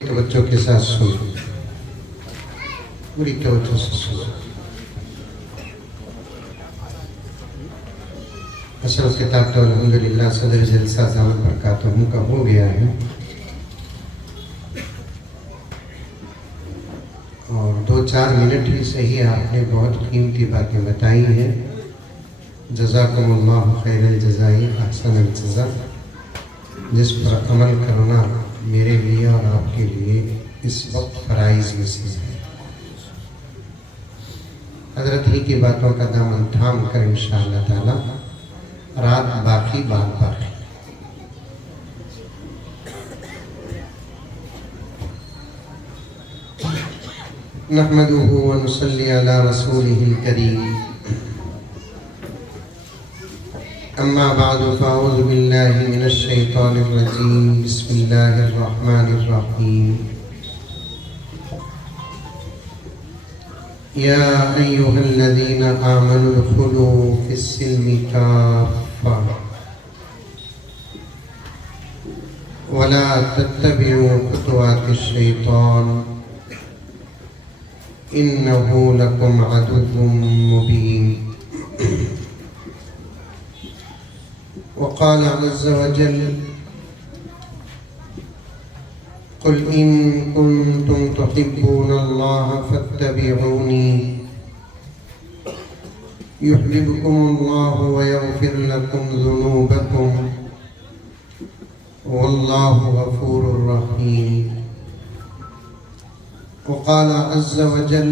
तवज्जो के साथ सुनो, पूरी तवज्जो से सुनो। असल किताब तो अल्हम्दुलिल्लाह सदर जलसा ज़ामत बरकातहू का हो गया है और 2-4 मिनट ही सही आपने बहुत कीमती बातें बताई हैं। जज़ाकुमुल्लाहु खैरल जज़ाई अहसनल जज़ा। जिस पर अमल करना मेरे लिए और आपके लिए इस वक्त फराइज़ में से है। हज़रत ही की बातों का दामन थाम कर इंशाअल्लाह ताला रात बाकी बात बाकी। नहमदुहु व नुसल्ली अला रसूलिहिल करीम। अम्मा बादु फ़अऊज़ु बिल्लाहि मिनश शैतानिर रजीम। बिस्मिल्लाहिर रहमानिर रहीम। या अय्युहल्लज़ीना आमनु उदखुलू फ़िस्सिल्मि काफ़्फ़ा वला तत्तबिउ खुतुवातिश शैतान इन्नहु लकुम अदुव्वुम मुबीन। वक़ाल अज़्ज़ वजल क़ुल इन कुन्तुम तुहिब्बूनल्लाह फ़त्तबिऊनी युह्बिबकुमुल्लाहु व यग़फ़िर लकुम ज़ुनूबकुम वल्लाहु गफ़ूरुर रहीम। वक़ाल अज़्ज़ वजल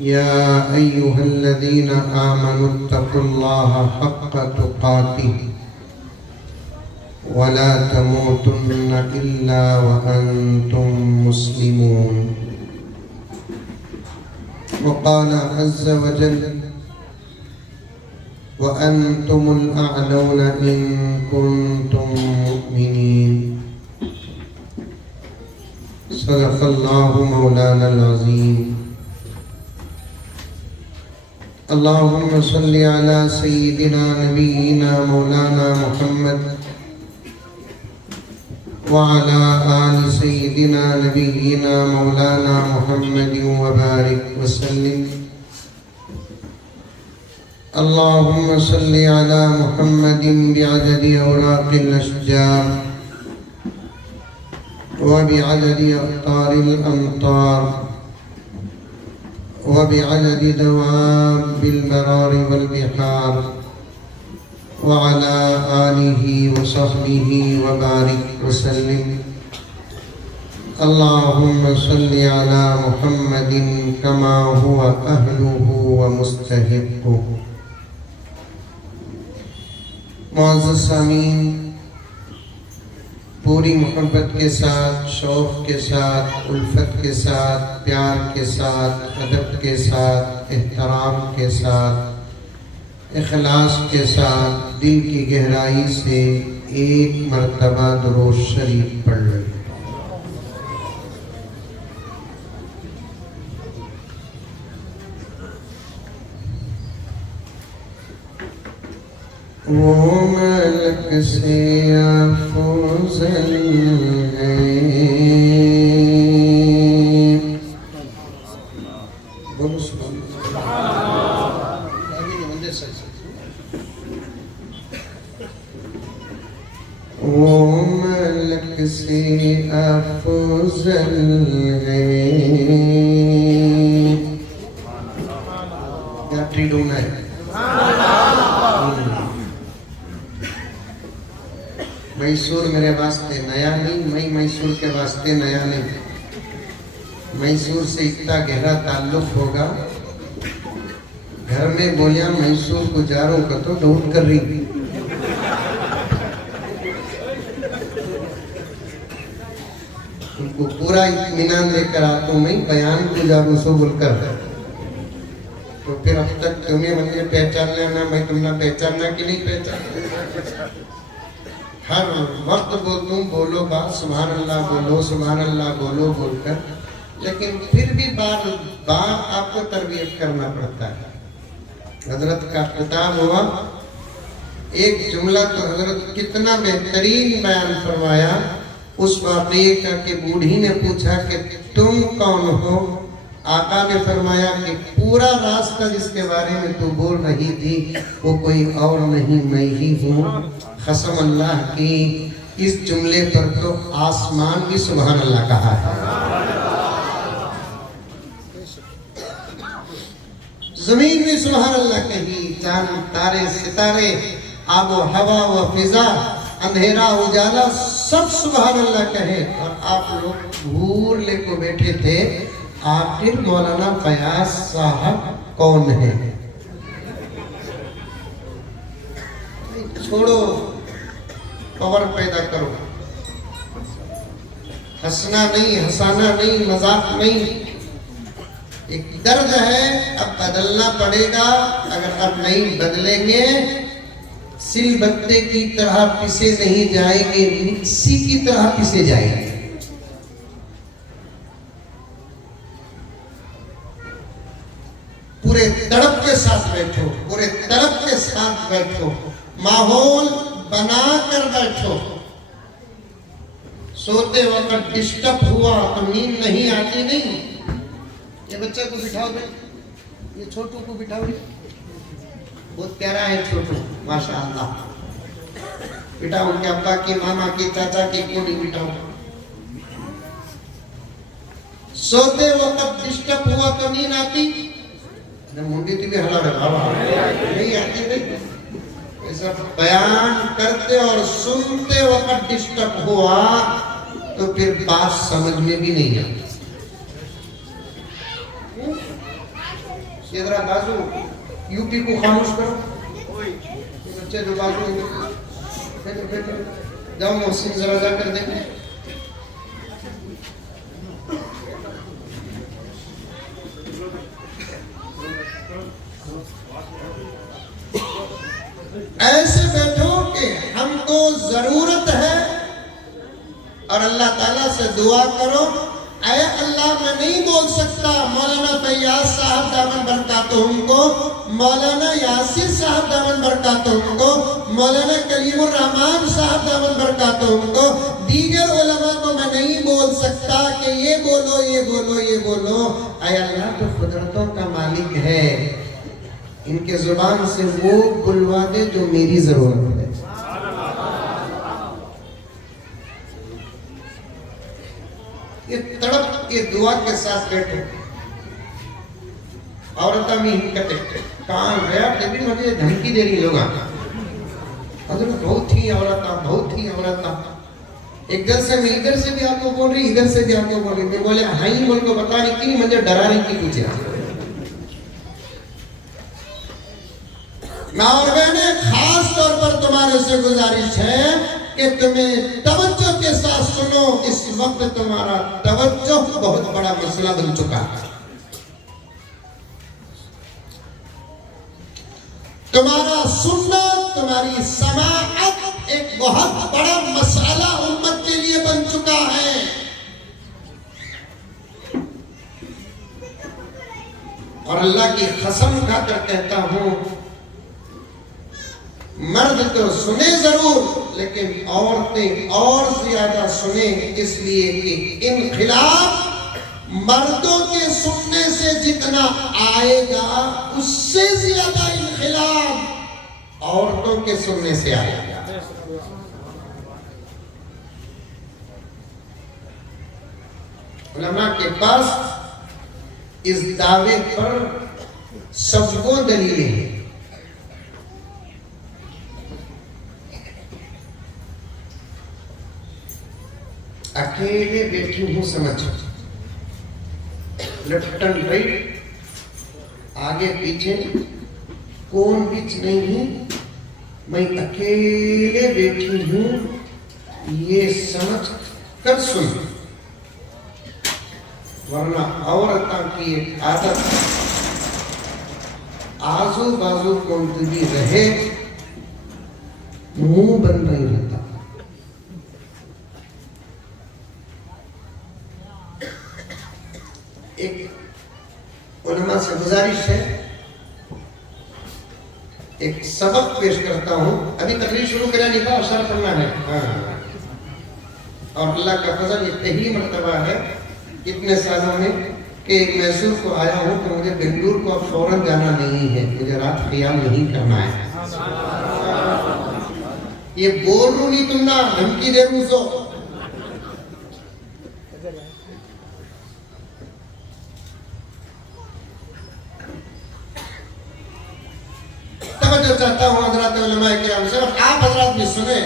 या अय्युहल्लज़ीना आमनुत्तक़ुल्लाह हक़्क़ तुक़ातिह वला तमूतुन्ना इल्ला व अंतुम मुस्लिमून। वक़ाल अज़्ज़ वजल व अंतुमुल अअलौना इन कुन्तुम मुमिनीन। सदक़ल्लाहु मौलानल अज़ीम। अल्लाहुम्मा सल्लि अला सय्यिदिना नबिय्यिना मौलाना मुहम्मद व अला आलि सय्यिदिना नबिय्यिना मौलाना मुहम्मदिन व बारिक व सल्लिम। अल्लाहुम्मा सल्लि अला मुहम्मदिन बिअददि औराक़िल अशजार व बिअददि अक़तारिल अमतार व बिअददि दवाबिल बरारि वल बिहार व अला आलिहि व सहबिहि व बारिक व सल्लिम। अल्लाहुम्मा सल्लि अला मुहम्मदिन कमा हुवा अहलुहु व मुस्तहिक़्क़ुहु। मुअज़्ज़ज़ सामीन, पूरी मोहब्बत के साथ, शौक़ के साथ, उल्फत के साथ, प्यार के साथ, अदब के साथ, एहतराम के साथ, इखलास के साथ, दिल की गहराई से एक मर्तबा दुरूद शरीफ पढ़ लें। वो मलक से अफ़ज़ल है, बोलो सुभान अल्लाह। वो मलक से अफ़ज़ल है, क्या ट्रीट होना है? मैसूर मेरे वास्ते नया नहीं, मैं मैसूर के वास्ते नया नहीं। मैसूर से इतना गहरा ताल्लुक होगा, घर में बोलिया मैसूर गुजारों का तो डूट कर रही। उनको पूरा इत्मीनान लेकर आता हूँ, मैं बयान गुजारूं सो बोलकर। तो फिर अब तक तुम्हें मुझे पहचान लेना, मैं तुम्हें पहचानना कि नहीं पहचान। हर वक्त बोलो बात सुभान अल्लाह बोलो, सुभान अल्लाह बोलो बोलकर, लेकिन फिर भी बार बार आपको तरबियत करना पड़ता है। हजरत का खिताब हुआ, एक जुमला तो हजरत कितना बेहतरीन बयान फरमाया, उस वाक़ये का कि बूढ़ी ने पूछा कि तुम कौन हो? आका ने फरमाया कि पूरा रास्ता जिसके बारे में तू बोल रही थी वो कोई और नहीं, मैं ही हूँ। कसम अल्लाह की, इस जुमले पर तो आसमान भी सुभान अल्लाह कहा है, जमीन भी सुभान अल्लाह कही, चांद तारे सितारे आबो हवा व फिजा अंधेरा उजाला सब सुभान अल्लाह कहे। और आप लोग भूल लेको बैठे थे आखिर मौलाना फयाज साहब कौन है? छोड़ो, पावर पैदा करो, हंसना नहीं, हंसाना नहीं, मजाक नहीं। एक दर्द है, अब बदलना पड़ेगा। अगर अब नहीं बदलेंगे सिल बत्ते की तरह पिसे नहीं जाएंगे, मिक्सी की तरह पिसे जाएंगे। पूरे तड़प के साथ बैठो, पूरे तड़प के साथ बैठो, माहौल बना कर बैठो। सोते वक्त डिस्टर्ब हुआ तो नींद नहीं आती नहीं। ये बच्चे को बिठाओ भाई, ये छोटू को बिठाओ, बहुत प्यारा है छोटू माशाअल्लाह। बिठाओ उनके अब्बा की, मामा की, चाचा की, कोई बिठाओ। सोते वक्त डिस्टर्ब हुआ तो नींद आती? मुंडी भी हला नहीं आती नहीं। ऐसा बयान करते और सुनते वक्त डिस्टर्ब हुआ तो फिर बात समझ में भी नहीं आती। ये जरा बाजू यूपी को खामोश करो, बच्चे जो बाजू जाओ मोहसिन जरा जा कर देखें। ऐसे बैठो कि हमको जरूरत है और अल्लाह ताला से दुआ करो, ऐ अल्लाह मैं नहीं बोल सकता। मौलाना फैयाज साहब दामन बरकातुहू को, मौलाना यासिर साहब दामन बरकातुहू को, मौलाना कलीमुर रहमान साहब दामन बरकातुहू को, दीगर उलमा को मैं नहीं बोल सकता कि ये बोलो, ये बोलो, ये बोलो। ऐ अल्लाह तो कुदरतों का मालिक है, इनके जुबान से वो बुलवा दे जो मेरी जरूरत है। ये तड़प के दुआ के साथ बैठो। औरत में हिंकते कहाँ गया भी मुझे धमकी दे रही लोग, बहुत ही औरत। एक घर से मैं इधर से भी आपको बोल रही, इधर से भी आपको बोल रही। मैं बोले हाई बोल को बता रही कि मुझे डरा रही की पूछे। और मैंने खास तौर पर तुम्हारे से गुजारिश है कि तुम्हें तवज्जो के साथ सुनो। इस वक्त तुम्हारा तवज्जो बहुत बड़ा मसला बन चुका है। तुम्हारा सुनना, तुम्हारी समाअत एक बहुत बड़ा मसला उम्मत के लिए बन चुका है। और अल्लाह की कसम खाकर कहता हूं, मर्द तो सुने जरूर लेकिन औरतें और ज्यादा सुने, इसलिए कि इनखिलाफ मर्दों के सुनने से जितना आएगा उससे ज्यादा इनखिलाफ औरतों के सुनने से आएगा। उलमा के पास इस दावे पर सबको दलीलें हैं। अकेले बैठी हूं समझ, लेफ्ट एंड राइट, आगे पीछे कौन बीच नहीं है, मैं अकेले बैठी हूं ये समझ कर सुन। वरना औरतों की एक आदत, आजू बाजू कौन भी रहे मुंह बन नहीं रहता। एक उलमा से गुजारिश है, एक सबक पेश करता हूं। अभी तकरीर शुरू करा नहीं था, अशर पढ़ना है। और अल्लाह का फजल ये पहली मर्तबा है इतने सालों में कि मैसूर को आया हूँ तो मुझे बेंगलुरु को अब फौरन जाना नहीं है, मुझे रात ख्याल नहीं करना है। ये बोल रू नहीं तुम ना धमकी दे रू सो तवज्जो चाहता हूँ हजरत उलमाए किराम से, आप हजरत भी सुने।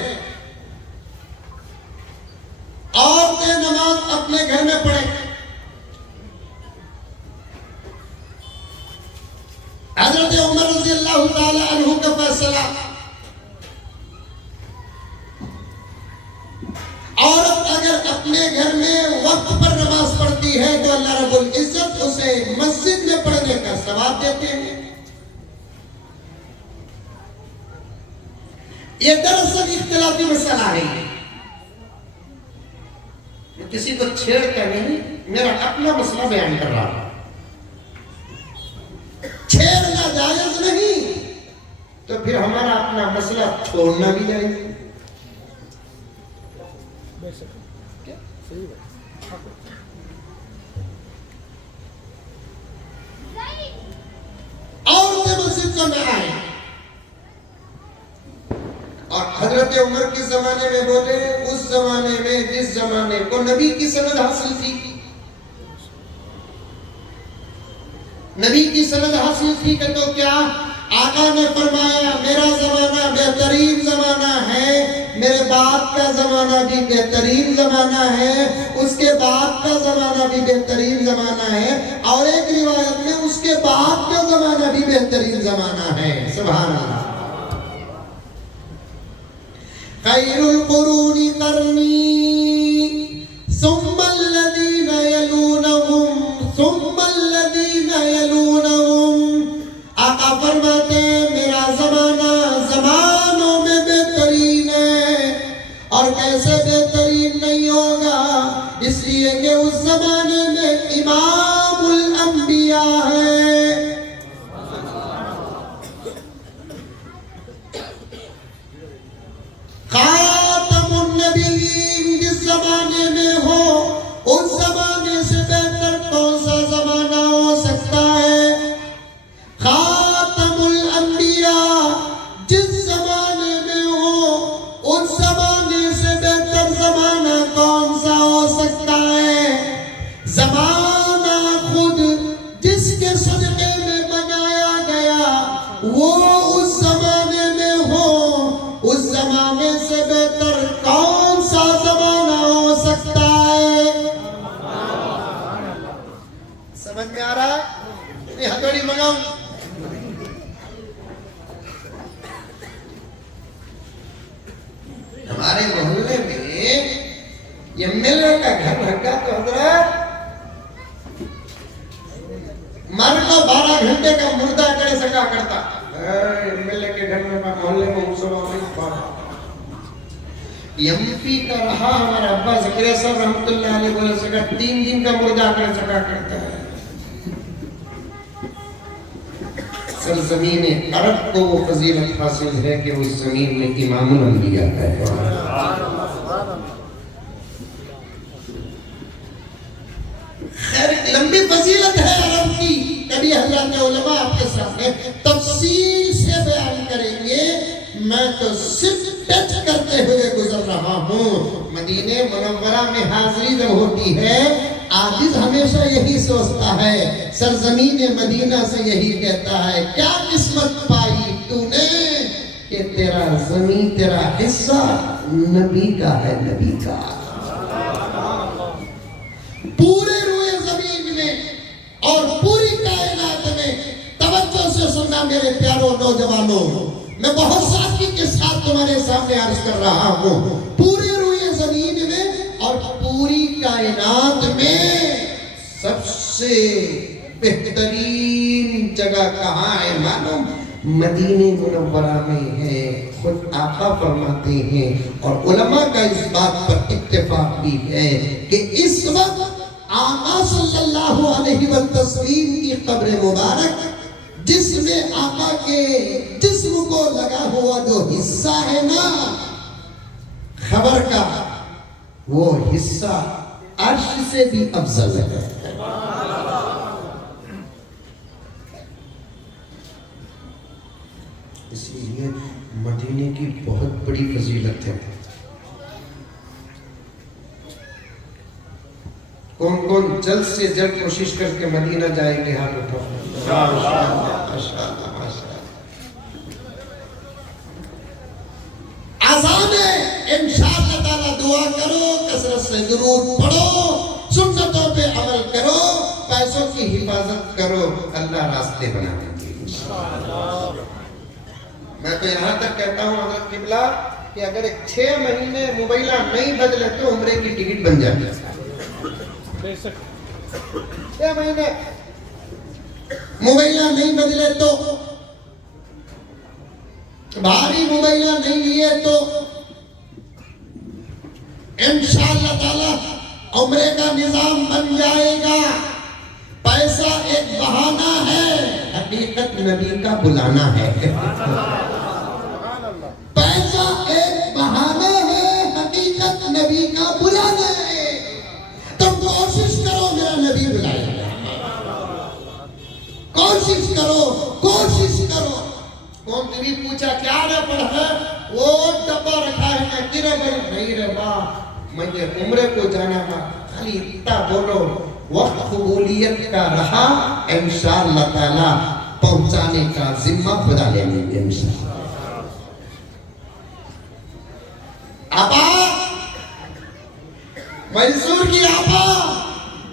औरतें नमाज अपने घर में पढ़े। हजरत उमर रज़ी अल्लाह ताला अन्हु का फैसला, औरत अगर अपने घर में वक्त पर नमाज पढ़ती है तो अल्लाह रब्बुल इज्जत उसे मस्जिद में पढ़ने का सवाब देते हैं। ये दरअसल इख्तिलाफी मसला है, मैं किसी को छेड़ता नहीं, मेरा अपना मसला बयान कर रहा हूं। छेड़ना जायज नहीं तो फिर हमारा अपना मसला छोड़ना भी जायज। औरतें मस्जिद में आए और हजरत उमर के जमाने में बोले, उस जमाने में जिस जमाने को नबी की सनद हासिल थी, नबी की सनद हासिल थी कि तो क्या आका ने फरमाया मेरा जमाना बेहतरीन जमाना है, मेरे बाप का जमाना भी बेहतरीन जमाना है, उसके बाप का जमाना भी बेहतरीन जमाना है, और एक रिवायत में उसके बाप का जमाना भी बेहतरीन जमाना है। सुभान अल्लाह। खैरुल कुरूनी करनी सुम्मल्लज़ीना यलूनहुम सुम्मल्लज़ीना यलूनहुम। आका फरमाते मेरा जमाना जमानों में बेहतरीन है, और कैसे बेहतरीन नहीं होगा, इसलिए कि उस जमाने में इमामुल अंबिया है। खातमुन नबीयीन जिस जमाने में हो, उस जमाने से बेहतर कौन सा जमाना हो सकता है। खातमुल अंबिया जिस जमाने में हो, उस जमाने से बेहतर जमाना कौन सा हो सकता है। जमाना खुद जिसके सदके में बनाया गया वो उस जमाने में हो, उस जमाने से बेहतर कौन सा जमाना हो सकता है। समझ में आ रहा है? हथौड़ी मंगाऊं? हमारे मोहल्ले में एमएलए का घर लगा तो हजरत मर को 12 घंटे का मुर्दा करे सका करता। एमएलए के घर में मोहल्ले में एमपी का रहा हमारा अब्बा ज़करिया साहब रहमतुल्लाह अलैह बोले सका 3 दिन का मुर्दा करे सका करता है। सरजमीन अरब को वो फजीलत हासिल है कि उस जमीन में इमामुल अंबिया है। खैर लंबी फजीलत है अरब की, कभी हज़रत उलमा आपके सामने तफसील से बयान करेंगे। मैं तो सिर्फ टच करते हुए गुजर रहा हूँ। मदीने मुनव्वरा में हाजिरी जब होती है, आजिज हमेशा यही सोचता है, सरजमीन मदीना से यही कहता है क्या किस्मत पाई तूने कि तेरा जमीन तेरा हिस्सा नबी का है, नबी का। पूरे रुए जमीन में और पूरी कायनात में तवज्जो से सुनना मेरे प्यारों नौजवानों, मैं बहुत सादगी के साथ तुम्हारे सामने अर्ज कर रहा हूँ। पूरे रुए जमीन में और पूरी कायनात में सबसे बेहतरीन जगह कहाँ है मालूम? मदीने मुनव्वरा में है। खुद आका फरमाते हैं और उलमा का इस बात पर इत्तेफाक भी है कि इस वक्त आका सल्लल्लाहु अलैहि वसल्लम की कब्र मुबारक, जिसमें आका के जिस्म को लगा हुआ जो हिस्सा है ना खबर का, वो हिस्सा अर्श से भी अफजल है। इसीलिए मदीने की बहुत बड़ी फजीलत है। कौन कौन जल्द से जल्द कोशिश करके मदीना जाएंगे? हाथ उठाओ। आसान है, इंशाअल्लाह ताला दुआ करो, कसरत से दुरूद पढ़ो, सुन्नतों पे अमल करो, पैसों की हिफाजत करो, अल्लाह रास्ते बना देंगे इंशाअल्लाह। मैं तो यहाँ तक कहता हूँ हज़रत किबला कि अगर एक 6 महीने मोबाइला नहीं बदले तो उम्रे की टिकट बन जाती है। 6 महीने मोबाइला नहीं बदले तो, भारी मोबाइला नहीं लिए तो इंशाअल्लाह ताला उम्रे का निजाम बन जाएगा। पैसा एक बहाना है, हकीकत नबी का बुलाना है। पैसा एक बहाना है, हकीकत नबी का बुलाना है। तुम कोशिश करो मेरा नबी बुलाएगा, कोशिश करो, कोशिश करो। कौन भी पूछा क्या रे पढ़ा, वो डब्बा रखा है ना किरे भाई नहीं रे बा, मुझे उम्रे को जाना था, खाली इतना बोलो, वक्त कबूलियत का रहा, इंशाअल्लाह ताला पहुंचाने का जिम्मा खुदा ले लेंगे इंशाअल्लाह। आपा मैसूर की आपा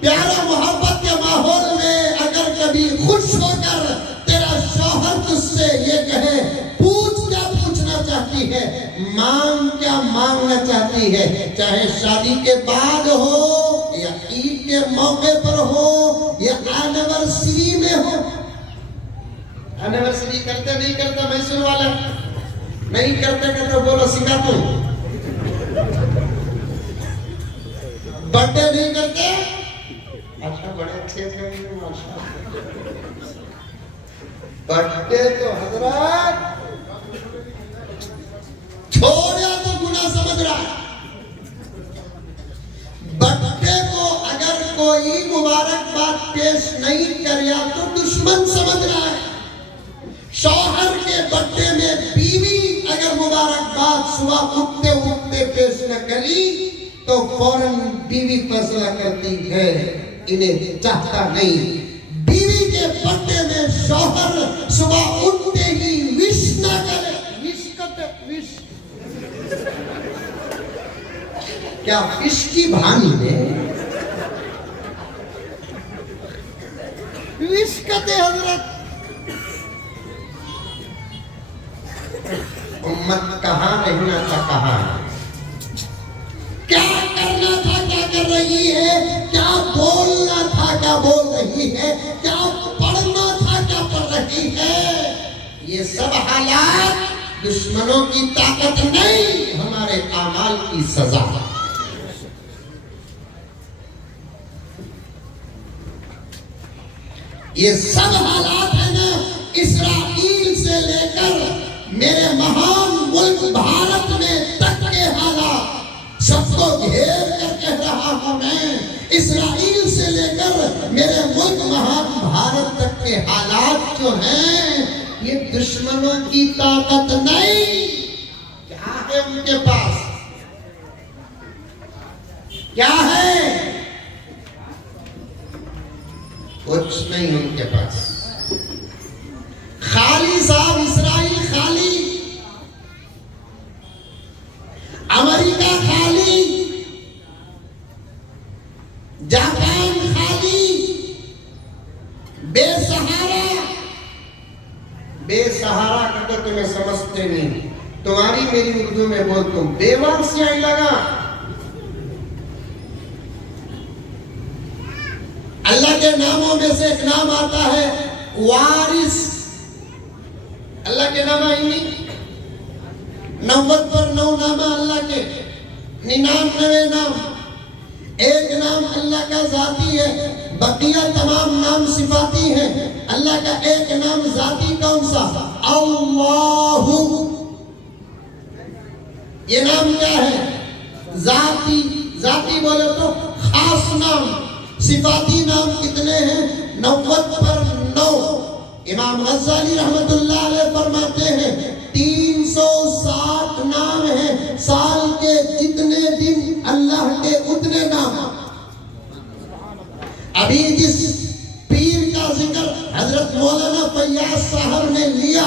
प्यारा मोहब्बत के माहौल में अगर कभी खुश होकर तेरा शौहर तुझसे ये कहे, पूछ क्या पूछना चाहती है, मांग क्या मांगना चाहती है, चाहे शादी के बाद हो या ईद के मौके पर हो या एनिवर्सरी में हो। एनिवर्सरी करते नहीं करते मैसूर वाले? नहीं करते तो बोलो सिखा तुम। बर्थडे नहीं करते? अच्छा, बड़े अच्छे थे माशाअल्लाह। बर्थडे तो हजरत छोड़ा तो गुनाह समझ रहा है। बर्थडे को अगर कोई मुबारकबाद पेश नहीं किया तो दुश्मन समझ रहा है। शौहर के बर्थडे में बीवी अगर मुबारकबाद सुबह उठते उठते पेश न करी तो फौरन बीवी फैसला करती है इन्हें चाहता नहीं। बीवी के बर्थडे में शौहर सुबह उठते ही विश न करे, विश करते, विश क्या विश की भानी में विश करते हजरत। उम्मत कहाँ रहना था, कहाँ क्या करना था, क्या कर रही है, क्या बोलना था, क्या बोल रही है, क्या पढ़ना था, क्या पढ़ रही है। ये सब हालात दुश्मनों की ताकत नहीं, हमारे आमाल की सजा। ये सब हालात है ना, इस्राइल से लेकर मेरे महान मुल्क भारत में तक के हालात, सबको घेर कर कह रहा हूं मैं, इस्राइल से लेकर मेरे मुल्क महान भारत तक के हालात जो हैं, ये दुश्मनों की ताकत नहीं। क्या है उनके पास, क्या है? कुछ नहीं उनके पास। खाली साहब इस्राइल खाली, अमेरिका खाली, जापान खाली, बेसहारा। बेसहारा का तो तुम्हें समझते नहीं, तुम्हारी मेरी उर्दू में बोल, तुम बेवार से आई लगा। अल्लाह के नामों में से एक नाम आता है वारिस। अल्लाह के नाम आई नहीं, 90 पर 9 नाम अल्लाह के, 99 नाम। एक नाम अल्लाह का जाती है, बकिया तमाम नाम सिफाती है। अल्लाह का एक नाम जाती कौन सा? अल्लाहु। ये नाम क्या है? जाती, जाती बोले तो खास नाम, सिफाती नाम कितने हैं? 90 पर 9। इमाम गज़ाली रहमतुल्लाह अलैह फरमाते हैं 360 नाम हैं, साल के जितने दिन अल्लाह के उतने नाम। अभी जिस पीर का जिक्र हजरत मौलाना फैयाज साहब ने लिया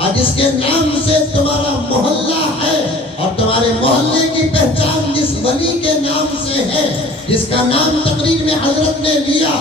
और जिसके नाम से तुम्हारा मोहल्ला है और तुम्हारे मोहल्ले की पहचान जिस वली के नाम से है, जिसका नाम तकरीर में हजरत ने लिया,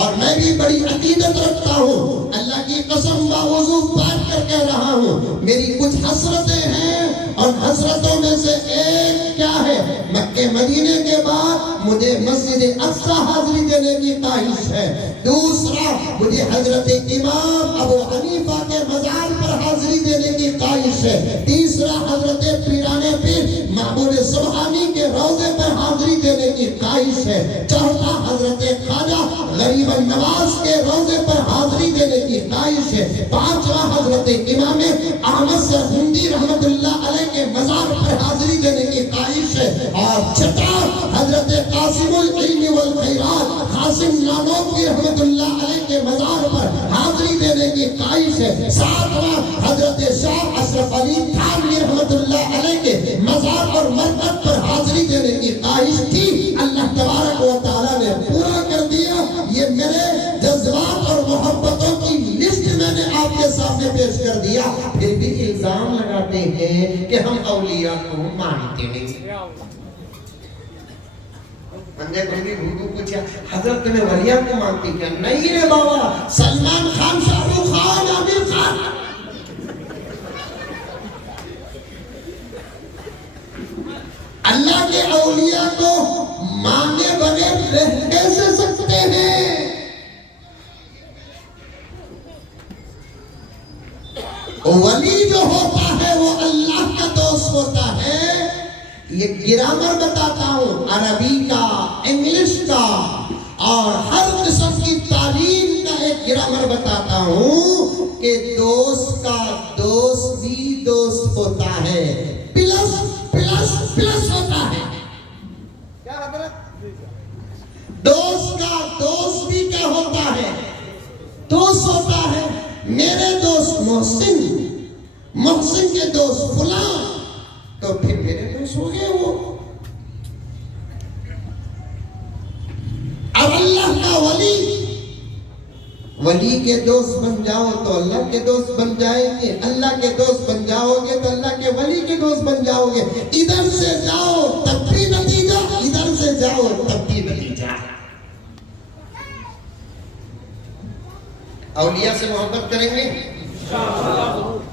और मैं भी बड़ी अकीदत रखता हूँ, अल्लाह की कसम बावजूद बात कर कह रहा हूँ, मेरी कुछ हसरतें हैं और हसरतों में से एक क्या है, मक्के मदीने के बाद मुझे मस्जिद अक्सा हाजिरी देने की ख्वाहिश है। दूसरा, मुझे हजरत इमाम अबू हनीफा के मजार पर हाजिरी देने की ख्वाहिश है। तीसरा, हजरत पीराने पीर महबूब सुबहानी के रोजे पर हाजिरी देने की ख्वाहिश है। चौथा, हजरत ख्वाजा गरीब नवाज के रोजे पर हाजिरी देने की ख्वाहिश है। पांचवा, हजरत इमाम अहमद सरहिंदी रहमतुल्लाह अलैह के मजार पर हाजिरी देने की ख्वाहिश है। और छठा, हजरत कासिमुल इल्म वल खैरात कासिम नानोवी रहमतुल्लाह अलैह के मजार पर हाजिरी देने की ख्वाहिश है। सातवां, हजरत शाह अशरफ अली थानवी रहमतुल्लाह अलैह के मजार और मरकत पर हाजिरी देने की ख्वाहिश थी। अल्लाह तबारक व तआला ने पूरा कर दिया। ये मेरे जज्बात और मोहब्बतों की लिस्ट मैंने आपके सामने पेश कर दिया। फिर भी इल्जाम लगाते हैं कि हम औलिया को मानते नहीं। अंदर कोई भूतू पूछा, हजरत ने वलिया को मानती क्या? नहीं रे बाबा, सलमान खान, शाहरुख खान, आमिर खान, अल्लाह के औलिया को माने बगैर रह कैसे सकते हैं? वली जो होता है वो अल्लाह का दोस्त होता है। ये ग्रामर बताता हूं, अरबी का, इंग्लिश का और हर किस्म की तालीम का एक ग्रामर बताता हूं कि दोस्त का दोस्त भी दोस्त होता है, प्लस प्लस प्लस होता है। क्या हजरत? दोस्त का दोस्त भी क्या होता है? दोस्त होता है। मेरे दोस्त मोहसिन, मोहसिन के दोस्त फुलां, तो फिर मेरे दोस्त हो गए वो। अब अल्लाह का वली, वली के दोस्त बन जाओ तो अल्लाह के दोस्त बन जाएंगे, अल्लाह के दोस्त बन जाओगे तो अल्लाह के वली के दोस्त बन जाओगे। इधर से जाओ तब भी नतीजा, इधर से जाओ तब भी नतीजा। औलिया से मोहब्बत करेंगे?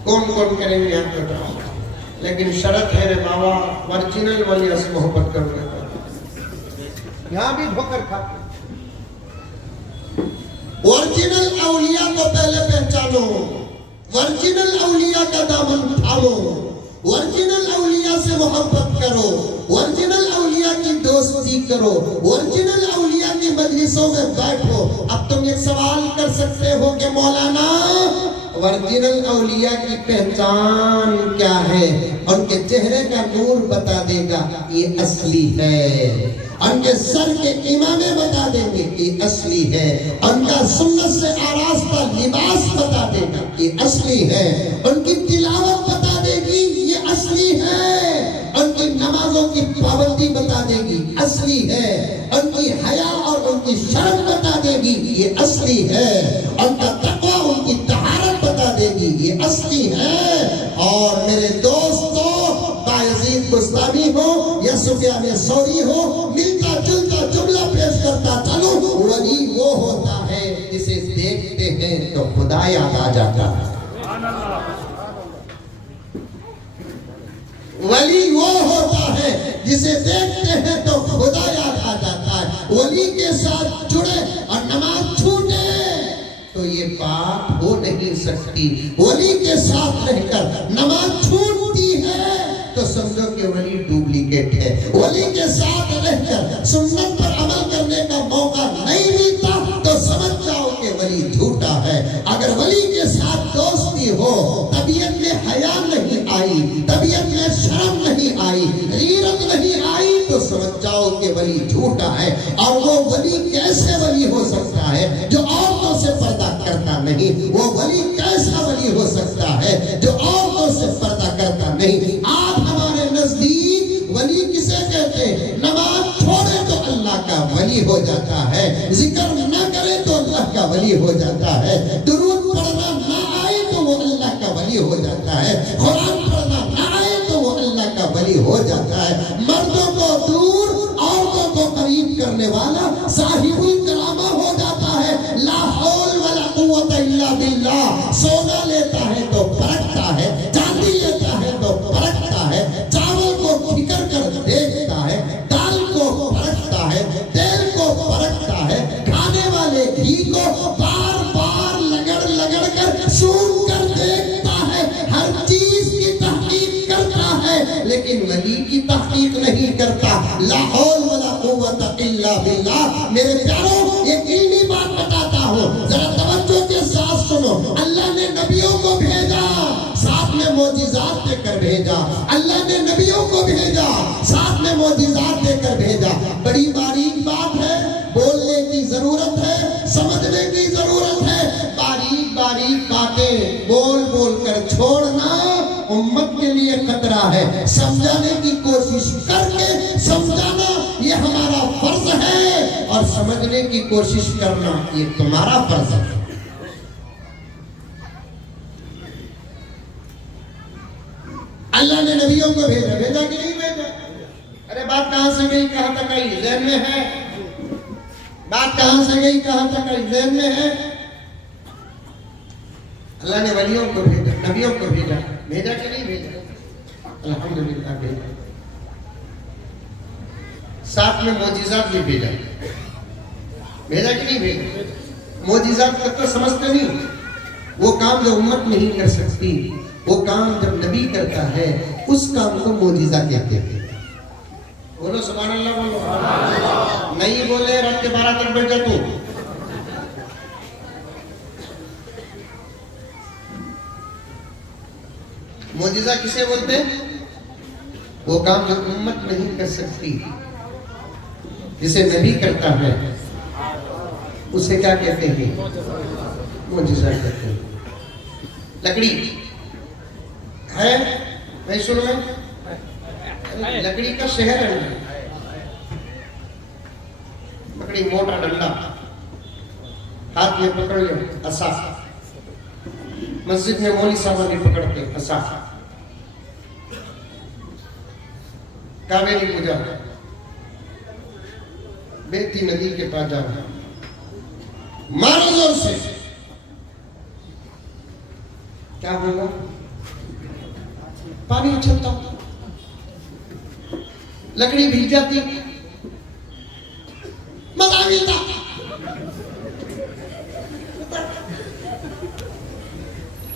कौन कौन करेंगे? आप बताओ। लेकिन शर्त है रे बाबा, ओरिजिनल वलिया से मोहब्बत करोगे तो यहां भी धोकर खाते। ओरिजिनल औलिया को पहले पहचानो, ओरिजिनल औलिया का दामन थामो, ओरिजिनल औलिया से मोहब्बत करो, ओरिजिनल औलिया की दोस्ती करो, ओरिजिनल औलिया की मजलिसों में बैठो। अब तुम एक सवाल कर सकते हो कि मौलाना ओरिजिनल औलिया की पहचान क्या है? उनके चेहरे का नूर बता देगा ये असली है, उनके सर के इमामे बता देंगे ये असली है, उनका सुन्नत से आरास्ता लिबास बता देगा ये असली है, उनकी तिलावत बता देगी ये असली है, उनकी नमाजों की पाबंदी बता देगी असली है, उनकी हया और उनकी शर्म बता देगी ये असली है, उनका तकवा, उनकी तहारत बता देगी ये असली है। और मेरे दोस्तों, बायजीद बुस्तामी हो या सुफियान सौरी हो, मिलता जुलता जुमला पेश करता चलो, वली वो होता है जिसे देखते हैं तो खुदा याद आ जाता है। वली वो होता है जिसे देखते हैं तो खुदा याद आ जाता है। वली के साथ जुड़े और नमाज छूटे तो ये बात हो नहीं सकती। वली के साथ रहकर नमाज छूटती है तो समझो कि वली डुप्लीकेट है। वली के साथ रहकर सुन्नत पर अमल करने का मौका नहीं मिलता तो समझ जाओ कि वली झूठा है। अगर वली के साथ दोस्ती हो, तबीयत में हया नहीं आई, तबीयत में शर्म नहीं आई, गीरत नहीं आई, तो समझ जाओ कि वली और वो वली कैसे वली हो सकता है जो औरतों से पर्दा करता नहीं? वो वली कैसा वली हो सकता है जो औरतों से पर्दा करता नहीं? आप हमारे नजदीक वली किसे कहते हैं? नमाज छोड़े तो अल्लाह का वली हो जाता है, जिक्र न करे तो अल्लाह का वली हो जाता है, दुरूद पढ़ना ना आए तो वो अल्लाह का वली हो जाता है, कुरान पढ़ना ना आए तो वो अल्लाह का वली हो जाता है। मर्दों को दूर औरतों को करीब करने वाला साहिबुल कलामा हो जाता है। ला हौल वला कुव्वता इल्ला बिल्लाह। सोना लेता है तो परखता है, चांदी लेता है तो परखता है, चावल को ठिकर कर देखता है, दाल को परखता है, तेल को परखता है, खाने वाले घी को बार बार लगड़ लगड़ कर सूंघ कर देखता है, हर चीज की तहकीक करता है, लेकिन वली की तहकीक नहीं करता। ला हौल वला कुव्वता इल्ला बिल्लाह। मेरे प्यारों, एक इल्मी बात बताता हूँ, जरा तवज्जो के साथ सुनो। अल्लाह ने नबियों को भेजा, साथ में मोजिज़ात देकर भेजा। अल्लाह ने नबियों को भेजा, साथ में मोजिज़ात देकर भेजा। बड़ी बारीक बात है, बोलने की जरूरत है, समझने की जरूरत है। बारीक बारीक बातें बोल बोल कर छोड़ना उम्मत के लिए खतरा है। समझाने की कोशिश करके समझाना ये हमारा फर्ज है, और समझने की कोशिश करना ये तुम्हारा फर्ज है। अल्लाह ने नबियों को भेजा, भेजा कि नहीं भेजा? अरे बात कहां से गई कहां तक आई? ज़हन में है? बात कहां से गई कहां तक आई? ज़हन में है? अल्लाह ने वलियों को भेजा, नबियों को भेजा, भेजा कि नहीं भेजा? अल्हम्दुलिल्लाह भेजा। साथ में मोजिज़ात भी भेजा, भेजा कि नहीं भेजा? मोजिज़ात तक तो समझते नहीं। वो काम जो उम्मत नहीं कर सकती, वो काम जब नबी करता है, उस काम को मोजिज़ा कहते हैं। बोलो सुभान अल्लाह, बोलो। नहीं बोले रात के 12 तक बैठ जा तू। मोजिज़ा किसे बोलते हैं? वो काम जो उम्मत नहीं कर सकती, जिसे नबी करता है, उसे क्या कहते हैं? मोजिज़ा कहते हैं। लकड़ी है मैसूर में, लकड़ी का शहर है। लकड़ी, मोटा डंडा हाथ में पकड़ लो, असा। मस्जिद में मौली साहब भी पकड़ते असा। कावेरी पूजा, बेती नदी के पास जाओ, मारो जोर से। क्या होगा? पानी उछलता, लकड़ी भीग जाती, मजा मिलता।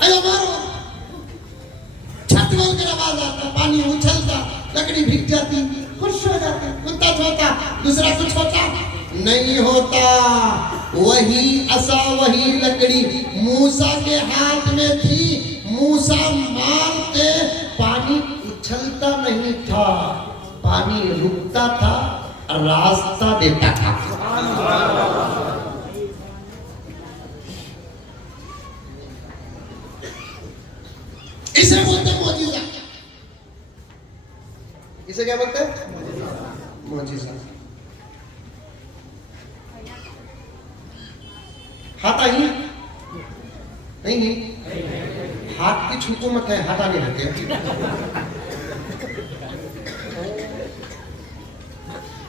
अरे मारो, छत बोलकर आवाज आता, पानी उछलता, लकड़ी भीग जाती, खुश हो जाती। कुत्ता छोटा, दूसरा कुछ होता नहीं होता। वही असा, वही लकड़ी मूसा के हाथ में थी। मूसा मारते, पानी उछलता नहीं था, पानी रुकता था, रास्ता देता था। इसे बोलते हैं मोजिज़ा। इसे क्या बोलते हैं? मोजिज़ा। हाथ आई नहीं? हाथ की हुकूमत है, हाथ आने लगते हैं।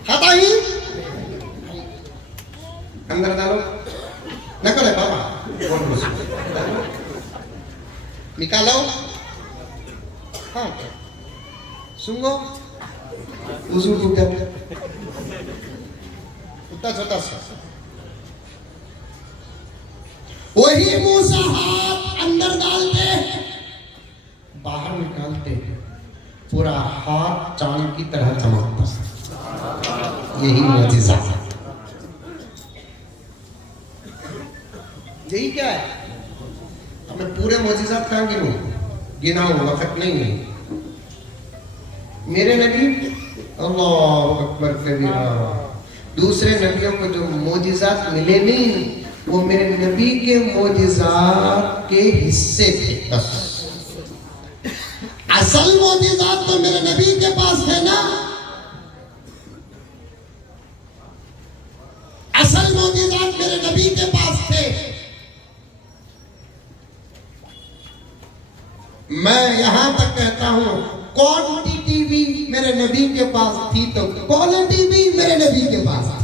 हाथ आई, अंदर डालो, नकल है बाबा, निकालो। हाँ, सुंगो, वुज़ू टूट जाता, उतना छोटा सा। वही मूसा हाथ अंदर डालते, बाहर निकालते, पूरा हाथ चांद की तरह चमकता। यही मोजिज़ा। यही क्या है? अब मैं पूरे मोजिज़ात कहाँ गिनूं? गिनाऊं, वक्त नहीं है। मेरे नबी, अल्लाहु अकबर कबीरा, दूसरे नबियों को जो मोजिज़ात मिले नहीं, वो मेरे नबी के मोजिज़ात के हिस्से थे बस। असल मोजिज़ात तो मेरे नबी के पास है ना। असल मोजिज़ात मेरे नबी के पास थे। मैं यहां तक कहता हूं, क्वांटिटी भी मेरे नबी के पास थी तो क्वालिटी भी मेरे नबी के पास थी।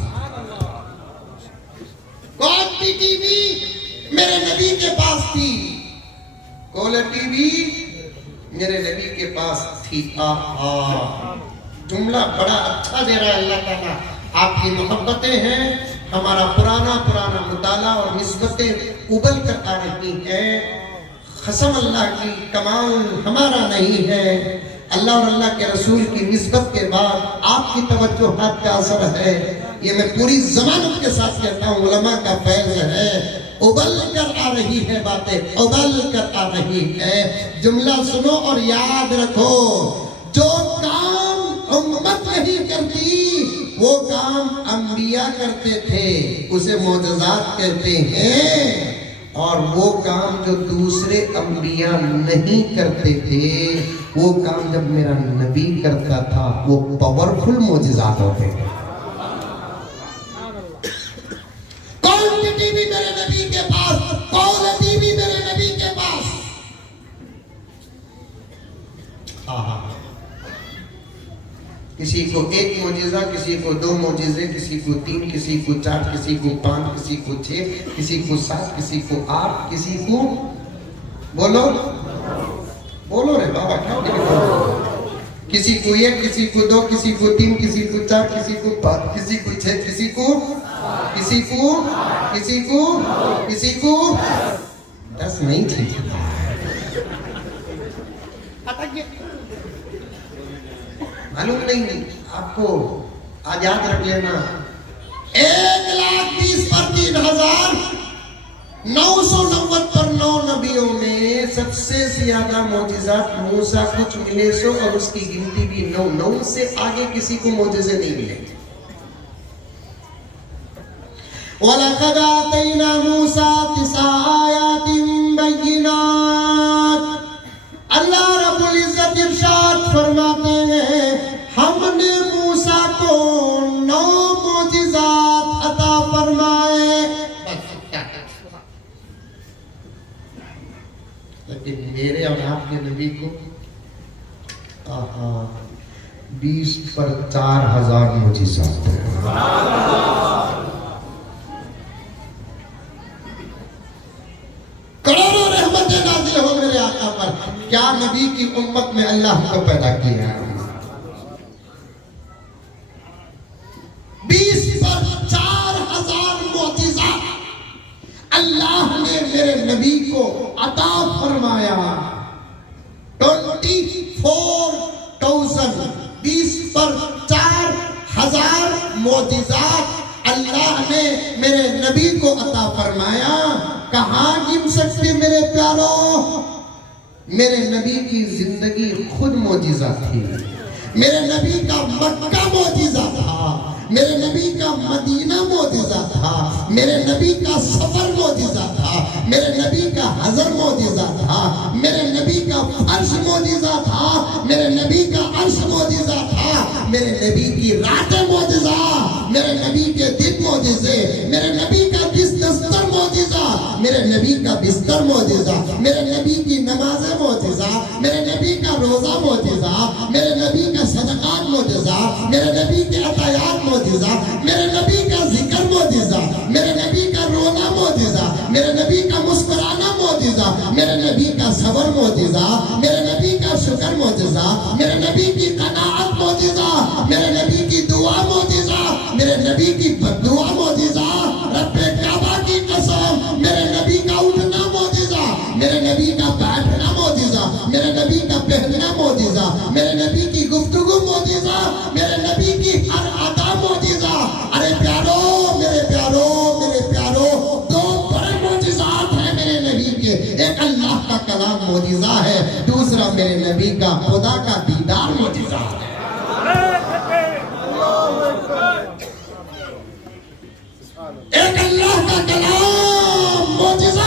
क्वांटिटी भी मेरे नबी के पास थी, क्वालिटी भी मेरे नबी के पास थी। जुमला बड़ा अच्छा दे रहा है अल्लाह ताला। आपकी मोहब्बतें हैं, हमारा पुराना मुताला और निस्बतें उबल कर आ रही हैं। कसम अल्लाह की, कमाल हमारा नहीं है, अल्लाह और अल्लाह के रसूल की निस्बत के बाद आपकी तवज्जोहात का असर है। ये मैं पूरी ज़मानत के साथ कहता हूँ, उलमा का फैज़ है। उबल कर आ रही है बातें, उबल कर आ रही है। जुमला सुनो और याद रखो, जो काम उम्मत नहीं करती वो काम अंबिया करते थे, उसे मोजज़ात कहते हैं। और वो काम जो दूसरे अंबिया नहीं करते थे, वो काम जब मेरा नबी करता था, वो पावरफुल मोजिज़ात होते हैं। क्वांटिटी भी मेरे नबी के पास, क्वालिटी भी मेरे नबी के पास। किसी को एक मोजिज़ा, किसी को 2 मोजिज़े, किसी को 3, किसी को 4, किसी को 5, किसी को 6, किसी को 7, किसी को 8, किसी को बोलो बोलो रे बाबा, क्या किसी को 1, किसी को 2, किसी को 3, किसी को 4, किसी को 5, किसी को 6, किसी को 10 नहीं थी। मालूम नहीं आपको, आज याद रख लेना, 1,20,000 पर 3,000, 990 पर 9 नबियों में सबसे ज्यादा मोजिज़ात मूसा कुछ मिले सो, और उसकी गिनती भी 9 से आगे किसी को मोजिज़े नहीं मिले। वलक़द आतैना मूसा 9 आयातिन बय्यिनात। अल्लाह रब्बुल इज़्ज़त इरशाद फरमाते हैं, हमने मूसा को 9 मोजिज़ात अता फरमाए। लेकिन मेरे और आपके नबी को 20 पर 4,000 मोजिज़ात। करोड़ों रहमतें नाज़िल हो मेरे आका पर। क्या नबी की उम्मत में अल्लाह को पैदा किया। 20 पर 4,000 मोजिज़ात अल्लाह ने मेरे नबी को अता फरमाया। 24,000, 20 पर 4,000 मोजिज़ात अल्लाह ने मेरे नबी को अता फरमाया। कहाँ गिन सकते मेरे प्यारों। मेरे नबी की जिंदगी खुद मोजिज़ा थी। मेरे नबी का मक्का मोजिज़ा था, मेरे नबी का मदीना मोजिज़ा था, मेरे नबी का सफर मोजिज़ा था, मेरे नबी का हज़र मोजिज़ा था, मेरे नबी का फर्श मोजिज़ा था, मेरे नबी का अर्श मोजिज़ा था, मेरे नबी की रातें मोजिज़ा, मेरे नबी के दिन मोजिज़े, मेरे नबी का बिस्तर मोजिज़ा, मेरे नबी का बिस्तर मोजिज़ा, मेरे नबी की नमाज़ें मोजिज़ा, मेरे नबी का रोज़ा मोजिज़ा, मेरे नबी का सदक़ात मोजिज़ा, मेरे नबी के अतायात मोजिज़ा, मेरे नबी का जिक्र मोजिज़ा, मेरे नबी का रोना मोजिज़ा, मेरे नबी का मुस्कुराना मोजिज़ा, मेरे नबी का सबर मोजिज़ा, मेरे नबी का शुक्र मोजिज़ा, मेरे नबी की कनाअत मोजिज़ा, मेरे नबी की दुआ मोजिज़ा, मेरे नबी की बद्दुआ मोजिज़ा, रब्बे काबा की कसम, मेरे नबी का उठना मोजिज़ा, मेरे नबी का बैठना मोजिज़ा, मेरे नबी का पहनना मोजिज़ा, मेरे नबी की गुफ्तगू मोजिज़ा, मेरे नबी की हर अदा मोजिज़ा। अरे प्यारो, मेरे प्यारो, मेरे प्यारो, 2 बड़े मोजिज़ात हैं मेरे नबी के। एक अल्लाह का कलाम मोजिज़ा है, दूसरा मेरे नबी का खुदा का दीदार मोजिज़ा है। एक अल्लाह का कलाम मौजिज़ा,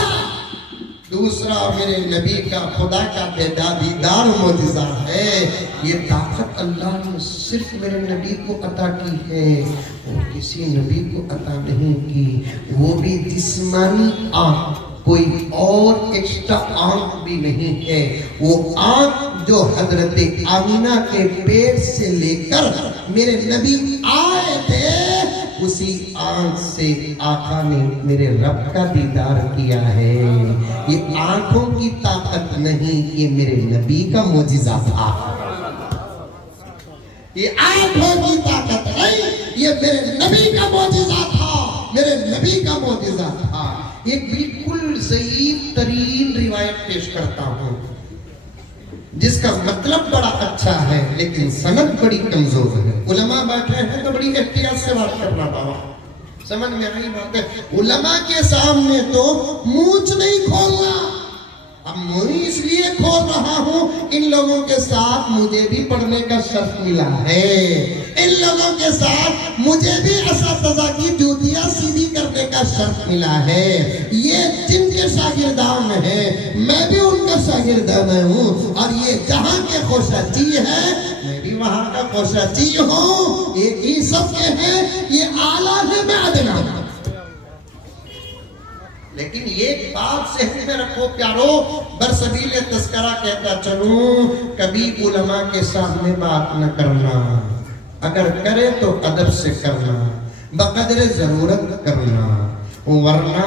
दूसरा मेरे नबी का खुदा का दीदार मौजिज़ा है। ये ताकत अल्लाह ने सिर्फ मेरे नबी को अता की है और किसी नबी को अता नहीं की, वो भी जिस्मानी आँख, कोई और एक्स्ट्रा आँख भी नहीं है। वो आँख जो हजरत आमिना के पेट से लेकर मेरे नबी आए थे, उसी आँख से आका ने मेरे रब का दीदार किया है। ये आँखों की ताकत नहीं, ये मेरे नबी का मौजिज़ा था। ये आँखों की ताकत नहीं, ये मेरे नबी का मौजिज़ा था, मेरे नबी का मौजिज़ा था। एक बिल्कुल सही तरीन रिवायत पेश करता हूँ जिसका मतलब बड़ा अच्छा है लेकिन सनद बड़ी कमजोर है। उलमा बैठे हैं तो बड़ी एहतियात से बात करना बाबा, समझ में आई बात है। उलमा के सामने तो मूंछ नहीं खोलना। अब मुंह इसलिए खोल रहा हूँ, इन लोगों के साथ मुझे भी पढ़ने का शर्फ मिला है, इन लोगों के साथ मुझे भी असातिज़ा की जूतियां सीधी करने का शर्फ मिला है। ये जिनके शागिर्दान है, मैं भी उनका शागिर्दान हूँ, और ये जहाँ के खोशाची है, मैं भी वहाँ का खोशाची हूँ। एक ही सबके हैं, ये आला है, मैं अदना। लेकिन ये बात सहन में रखो प्यारो, बरसबील तस्करा कहता चलूं, कभी उलमा के सामने बात न करना, अगर करे तो अदब से करना, बकदरे जरूरत करना, वरना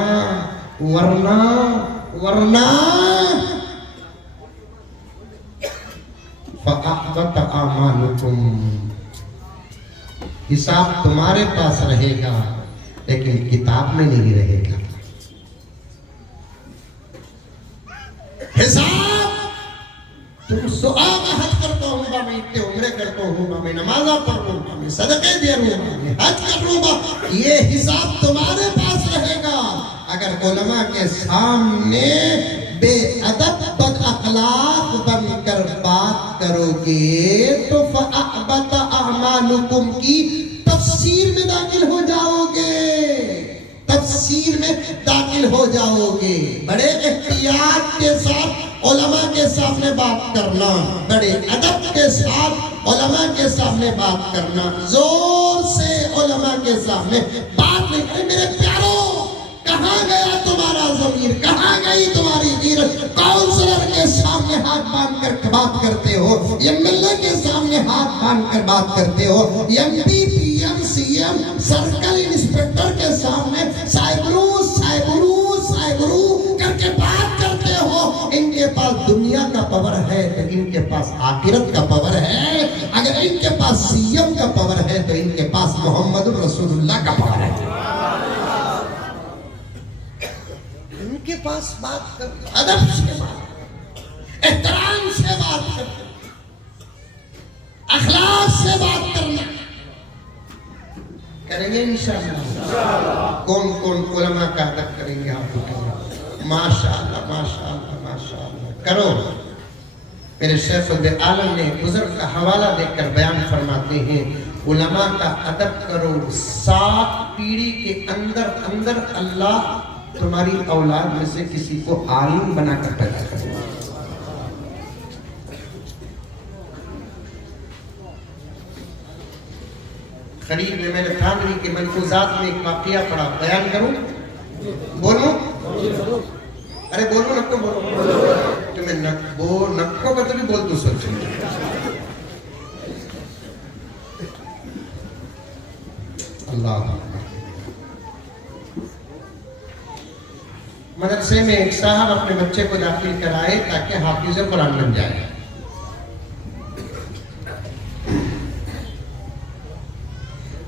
वरना वरना फअहबत आमालुकुम, हिसाब तुम्हारे पास रहेगा लेकिन किताब में नहीं रहेगा। हिसाब तुम सुआब हज करता हूँ, मैं इतने उम्रे करता हूँ, मैं नमाज़ा पढ़ लूँगा, मैं सदक़े दे लूँगा, मैं हज कर लूँगा, ये हिसाब तुम्हारे पास रहेगा। अगर उलमा के सामने बेअदब बद अखलाक बनकर बात करोगे तो फअहबत अमालुकुम की तफसीर में दाखिल हो जाओगे, तफसीर में दाखिल हो जाओगे। बड़े एहतियात के साथ उलमा के सामने बात करना, बड़े अदब के साथ उलमा के सामने बात करना, जोर से उलमा के सामने बात नहीं करें। मेरे प्यारो, कहाँ गया तुम्हारा ज़मीर, कहाँ गई तुम्हारी गीरत? काउंसलर के सामने हाथ बांध कर बात करते हो, एमएलए के सामने हाथ बांध कर बात करते हो, MP PM CM circle inspector के सामने साइबरू साइबरू साइबरू करके बात करते हो। इनके पास दुनिया का पावर है तो इनके पास आखिरत का पावर है, अगर इनके पास सीएम का पावर है तो इनके पास मोहम्मद रसूलुल्लाह का पावर है। इनके पास बात कर, अदब से बात, एहतराम से बात कर, अखलाक से बात करना करेंगे इंशाअल्लाह। कौन कौन उलमा का अदब करेंगे आप बताइए। माशाअल्लाह माशाअल्लाह माशाअल्लाह करो। मेरे शेख आलम ने बुजुर्ग का हवाला देकर बयान फरमाते हैं, उलमा का अदब करो, 7 पीढ़ी के अंदर अंदर अल्लाह तुम्हारी औलाद में से किसी को आलिम बनाकर पैदा करेगा। करीब में मैंने थानवी के मलफूजात में एक वाकया पढ़ा, बयान करूं? बोलूं? अरे बोलो नक्को बोलो, तुम्हें नक्को का तो भी बोल दो सोचो। अल्लाह। मदरसे में एक साहब अपने बच्चे को दाखिल कराए ताकि हाफिज़ कुरान बन जाए।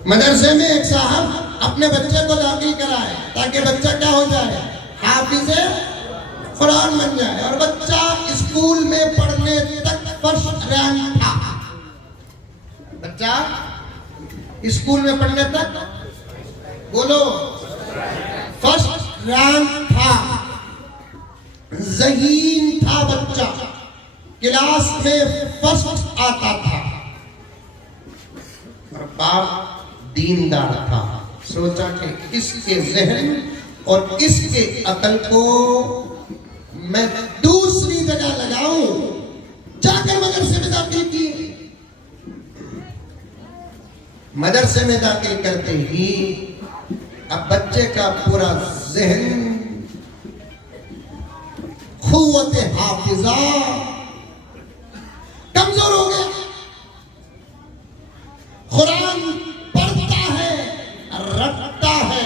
मदरसे में एक साहब अपने बच्चे को दाखिल कराए ताकि बच्चा क्या हो जाए, हाफिज़ कुरान बन जाए। और बच्चा स्कूल में पढ़ने तक फर्स्ट रैंक था। बच्चा स्कूल में पढ़ने तक बोलो फर्स्ट रैंक था, ज़हीन था बच्चा, क्लास में फर्स्ट आता था। और बाप दीनदार था। सोचा कि इसके जहन और इसके अकल को मैं दूसरी जगह लगाऊं। जाकर मदरसे में दाखिल किए। मदरसे में दाखिल करते ही अब बच्चे का पूरा जहन क़ुव्वत हाफिजा कमजोर हो गया। कुरान पढ़ता है, रटता है,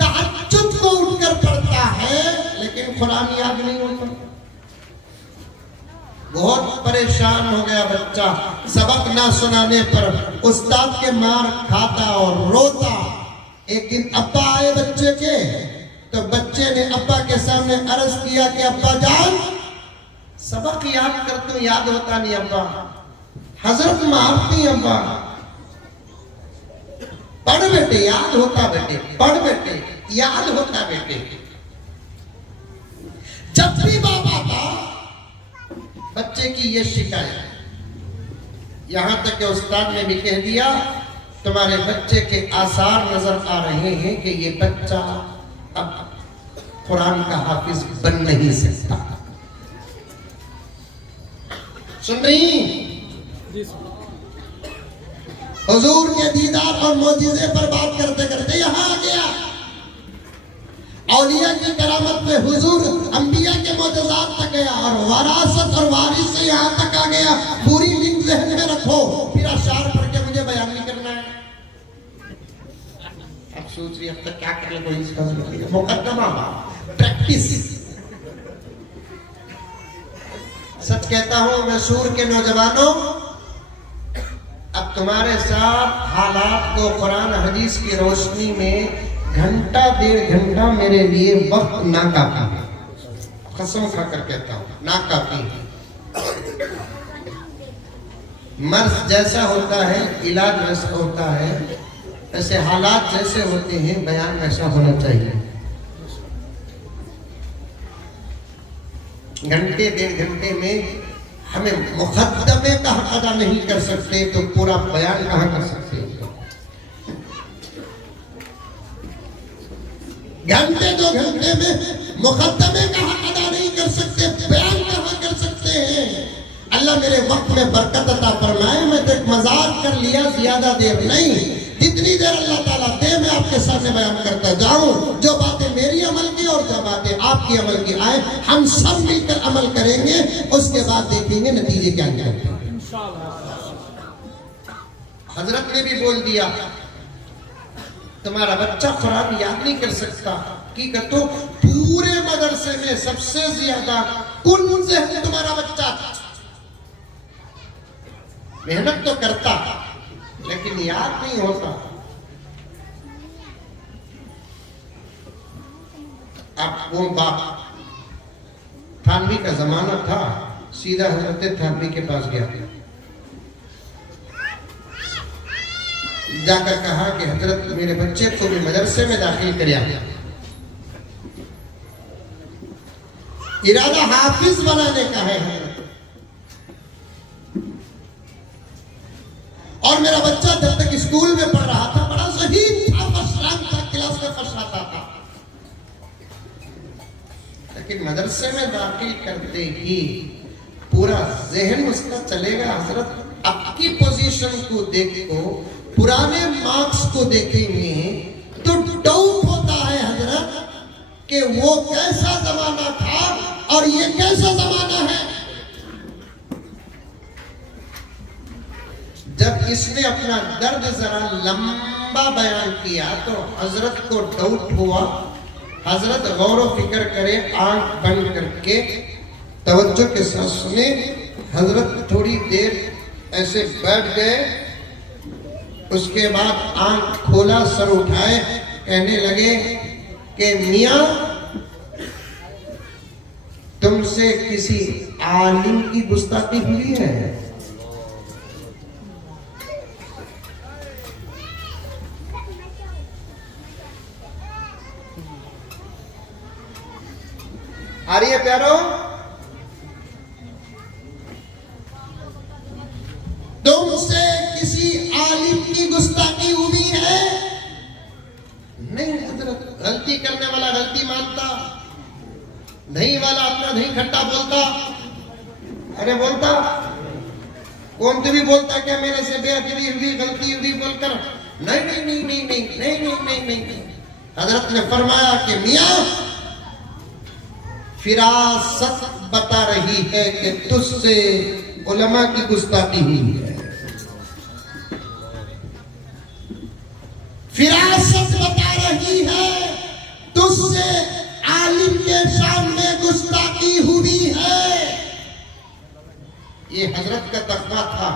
तहज्जुद को उठकर पढ़ता है, लेकिन कुरान याद नहीं होता। बहुत परेशान हो गया बच्चा। सबक ना सुनाने पर उस्ताद के मार खाता और रोता। एक दिन अब्बा आए बच्चे के, तो बच्चे ने अब्बा के सामने अर्ज किया कि अब्बा जान, सबक याद करते हो, याद होता नहीं अब्बा, हजरत मारती अब्बा। पढ़ बेटे, याद होता बेटे, पढ़ बेटे, याद होता बेटे। जब भी बाबा था बच्चे की ये शिकायत, यहां तक कि उस्ताद ने भी कह दिया तुम्हारे बच्चे के आसार नजर आ रहे हैं कि ये बच्चा अब कुरान का हाफिज बन नहीं सकता। सुन रही? हुजूर के दीदार और मौजिज़े पर बात करते करते यहां आ गया। औलिया की करामत में हुजूर अंबिया के मौजज़ात तक गया और वरासत और वारिस से यहां तक आ गया। पूरी लिंक ज़हन में रखो, फिर अशार पढ़ के मुझे बयान नहीं करना है। अब सोच रही अब तक क्या कर ले कोई इसका मुकद्दमा प्रैक्टिस। सच कहता हूं मैं, सूर के नौजवानों, अब तुम्हारे साथ हालात को कुरान हदीस की रोशनी में घंटा 1.5 घंटा मेरे लिए वक्त नाकाफी है। कसम खाकर कहता हूं नाकाफी है। मर्ज जैसा होता है, इलाज वैसा होता है, ऐसे हालात जैसे होते हैं बयान वैसा होना चाहिए। घंटे 1.5 घंटे में हमें मुकद्दमे का हक अदा नहीं कर सकते तो पूरा बयान कहां कर सकते हैं? घंटे 2 घंटे में मुकद्दमे का हक अदा नहीं कर सकते, बयान कहां कर सकते हैं? अल्लाह मेरे वक्त में बरकत अता फरमाए। मैं तो एक मजाक कर लिया, ज्यादा देर नहीं, जितनी देर अल्लाह ताला दे मैं आपके सामने बयान करता जाऊं। जो बातें मेरी अमल की और जो बातें आपकी अमल की आए, हम सब मिलकर अमल करेंगे, उसके बाद देखेंगे नतीजे क्या निकलते हैं। हजरत ने भी बोल दिया तुम्हारा बच्चा कुरान याद नहीं कर सकता। की तो पूरे मदरसे में सबसे ज्यादा कुन से तुम्हारा बच्चा मेहनत तो करता लेकिन याद नहीं होता। अब वो बाप, थानवी का जमाना था, सीधा हजरत थानवी के पास गया, जाकर कहा कि हजरत मेरे बच्चे को भी मदरसे में दाखिल करिया, इरादा हाफिज बनाने का है और मेरा बच्चा जब तक स्कूल में पढ़ रहा था बड़ा शहीद था, फर्स्ट रैंक था, क्लास में फर्स्ट आता था, लेकिन मदरसे में दाखिल करते ही पूरा जहन उसका चलेगा। हजरत आपकी पोजीशन को देखो, पुराने मार्क्स को देखेंगे तो डाउट होता है हजरत कि वो कैसा जमाना था और ये कैसा जमाना है। जब इसने अपना दर्द जरा लंबा बयान किया तो हजरत को डाउट हुआ। हजरत गौर फिक्र करे, आंख बंद करके तवज्जो के साथ सुने। हजरत थोड़ी देर ऐसे बैठ गए, उसके बाद आंख खोला, सर उठाए, कहने लगे कि मियां तुमसे किसी आलिम की गुस्ताखी हुई है? आ रही है प्यारो? तुमसे किसी आलिम की गुस्ताखी हुई है? गलती करने वाला गलती मानता, दही वाला अपना दही खट्टा बोलता। अरे बोलता कौन तो भी बोलता क्या मेरे से बेअदबी हुई, गलती हुई बोलकर? नहीं नहीं नहीं नहीं नहीं नहीं नहीं नहीं नहीं, नहीं। हजरत ने फरमाया कि मियां फिरासत बता रही है कि तुझसे उलमा की गुस्ताखी हुई है। फिरासत बता रही है तुझसे आलिम के सामने गुस्ताखी हुई है। ये हजरत का तकवा था।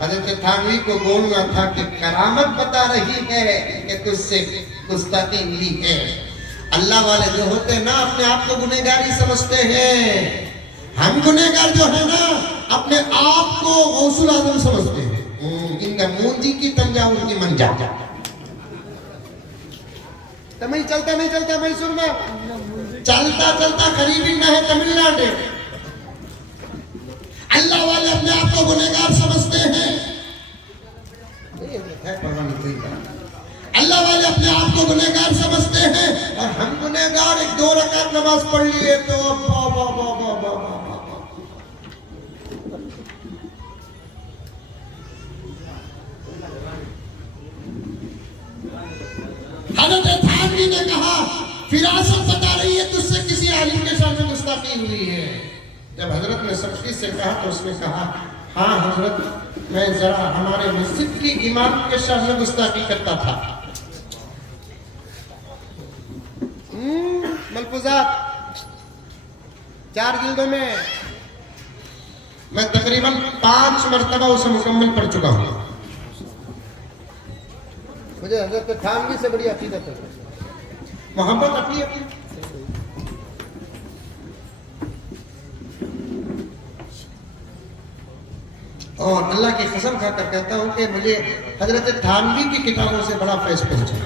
हजरत थानवी को बोलना था कि करामत बता रही है कि तुझसे गुस्ताखी हुई है। अल्लाह वाले जो होते हैं ना अपने आप को गुनहगारी समझते हैं। हम गुनहगार जो है ना अपने आप को गौसुल आजम समझते हैं। इनका मूंजी की तंजावुर की मंजा तमिल चलता नहीं चलता मैसूर में चलता चलता करीबी ना है तमिलनाडु। अल्लाह वाले अपने आप को गुनहगार समझते हैं। अल्लाह वाले अपने आप को गुनहगार समझते हैं और हम गुनहगार एक 2 रकात नमाज पढ़ लिए तो हजरत थानवी ने कहा फिरासत बता रही है तुझसे किसी आलिम के सामने गुस्ताखी हुई है। जब हजरत ने सख्ती से कहा तो उसने कहा हाँ हजरत मैं जरा हमारे मस्जिद की इमाम के सामने गुस्ताखी करता था। मलफूजात 4 जिल्दों में मैं तकरीबन 5 मरतबा उसे मुकम्मल पढ़ चुका हूँ। मुझे हजरत थानवी से बड़ी अकीदत है, मोहब्बत अपनी अपनी। और अल्लाह की कसम खाकर कहता हूं कि मुझे हजरत थानवी की किताबों से बड़ा फैज़ पहुंचा।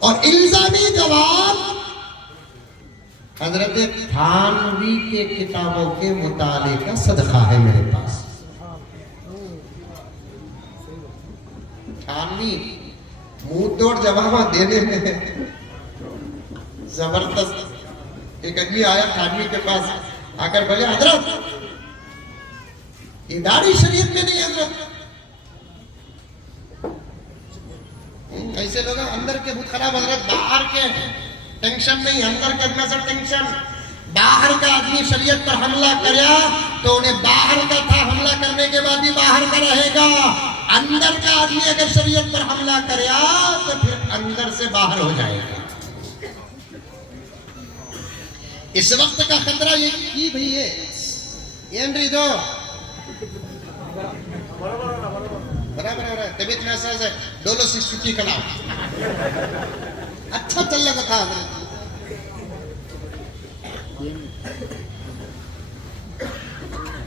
और इल्जामी जवाब हजरत थानवी के किताबों के मुताले का सदका है मेरे पास। थानवी मुंह तोड़ जवाब देने में जबरदस्त। एक आदमी आया थानवी के पास आकर बोले हजरत ये दाढ़ी शरीयत में नहीं है हजरत। ऐसे लोग अंदर के बहुत खराब हजरत, बाहर के टेंशन नहीं, अंदर के नजर टेंशन। बाहर का आदमी शरीयत पर हमला करा तो उन्हें बाहर का था, हमला करने के बाद भी बाहर का रहेगा। अंदर का आदमी अगर शरीयत पर हमला करा तो फिर अंदर से बाहर हो जाएगा। इस वक्त का खतरा ये की भई है ಏನ್ರಿ ಇದು बराबर हो रहा है। तबीयत में ऐसा डोलो 650 का नाम अच्छा चल रहा था।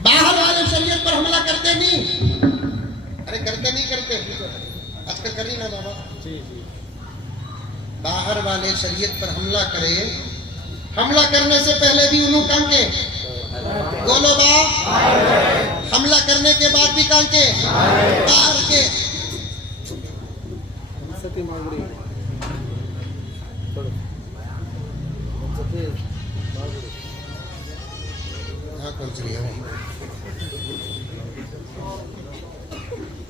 बाहर वाले शरीयत पर हमला करते नहीं। अरे करते नहीं करते आजकल कर रही ना बाबा। बाहर वाले शरीयत पर हमला करे, हमला करने से पहले भी उन्होंने कांके बोलो बा, हमला करने के बाद भी कांके बाहर के।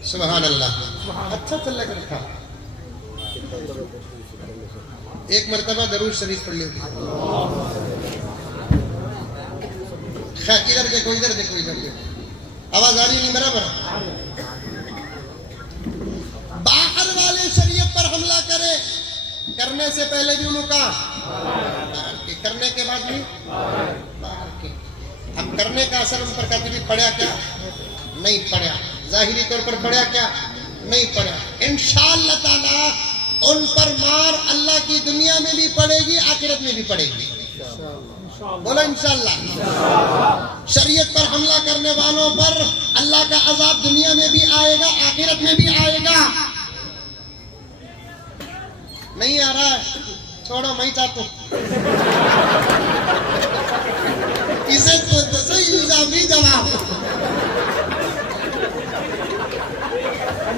सुभान अल्लाह अच्छा चल रहा था। एक मरतबा दरूद शरीफ पढ़ ली। इधर देखो इधर देखो इधर देखो आवाज आ रही नहीं बराबर। बाहर वाले शरीयत पर हमला करे, करने से पहले भी उन्होंने कहा, करने के बाद भी बाहर के। अब करने का असर उन पर कभी पड़ा क्या? नहीं पड़ा। जाहिरी तौर पर पड़ा क्या? नहीं पड़ा। इंशाअल्लाह ताला उन पर मार अल्लाह की दुनिया में भी पड़ेगी, आखिरत में भी पड़ेगी। बोला इंशाअल्लाह। शरीयत पर हमला करने वालों पर अल्लाह का अजाब दुनिया में भी आएगा, आखिरत में भी आएगा। नहीं आ रहा है छोड़ो, मैं चाहता हूं इसे तो सही इल्जामी जवाब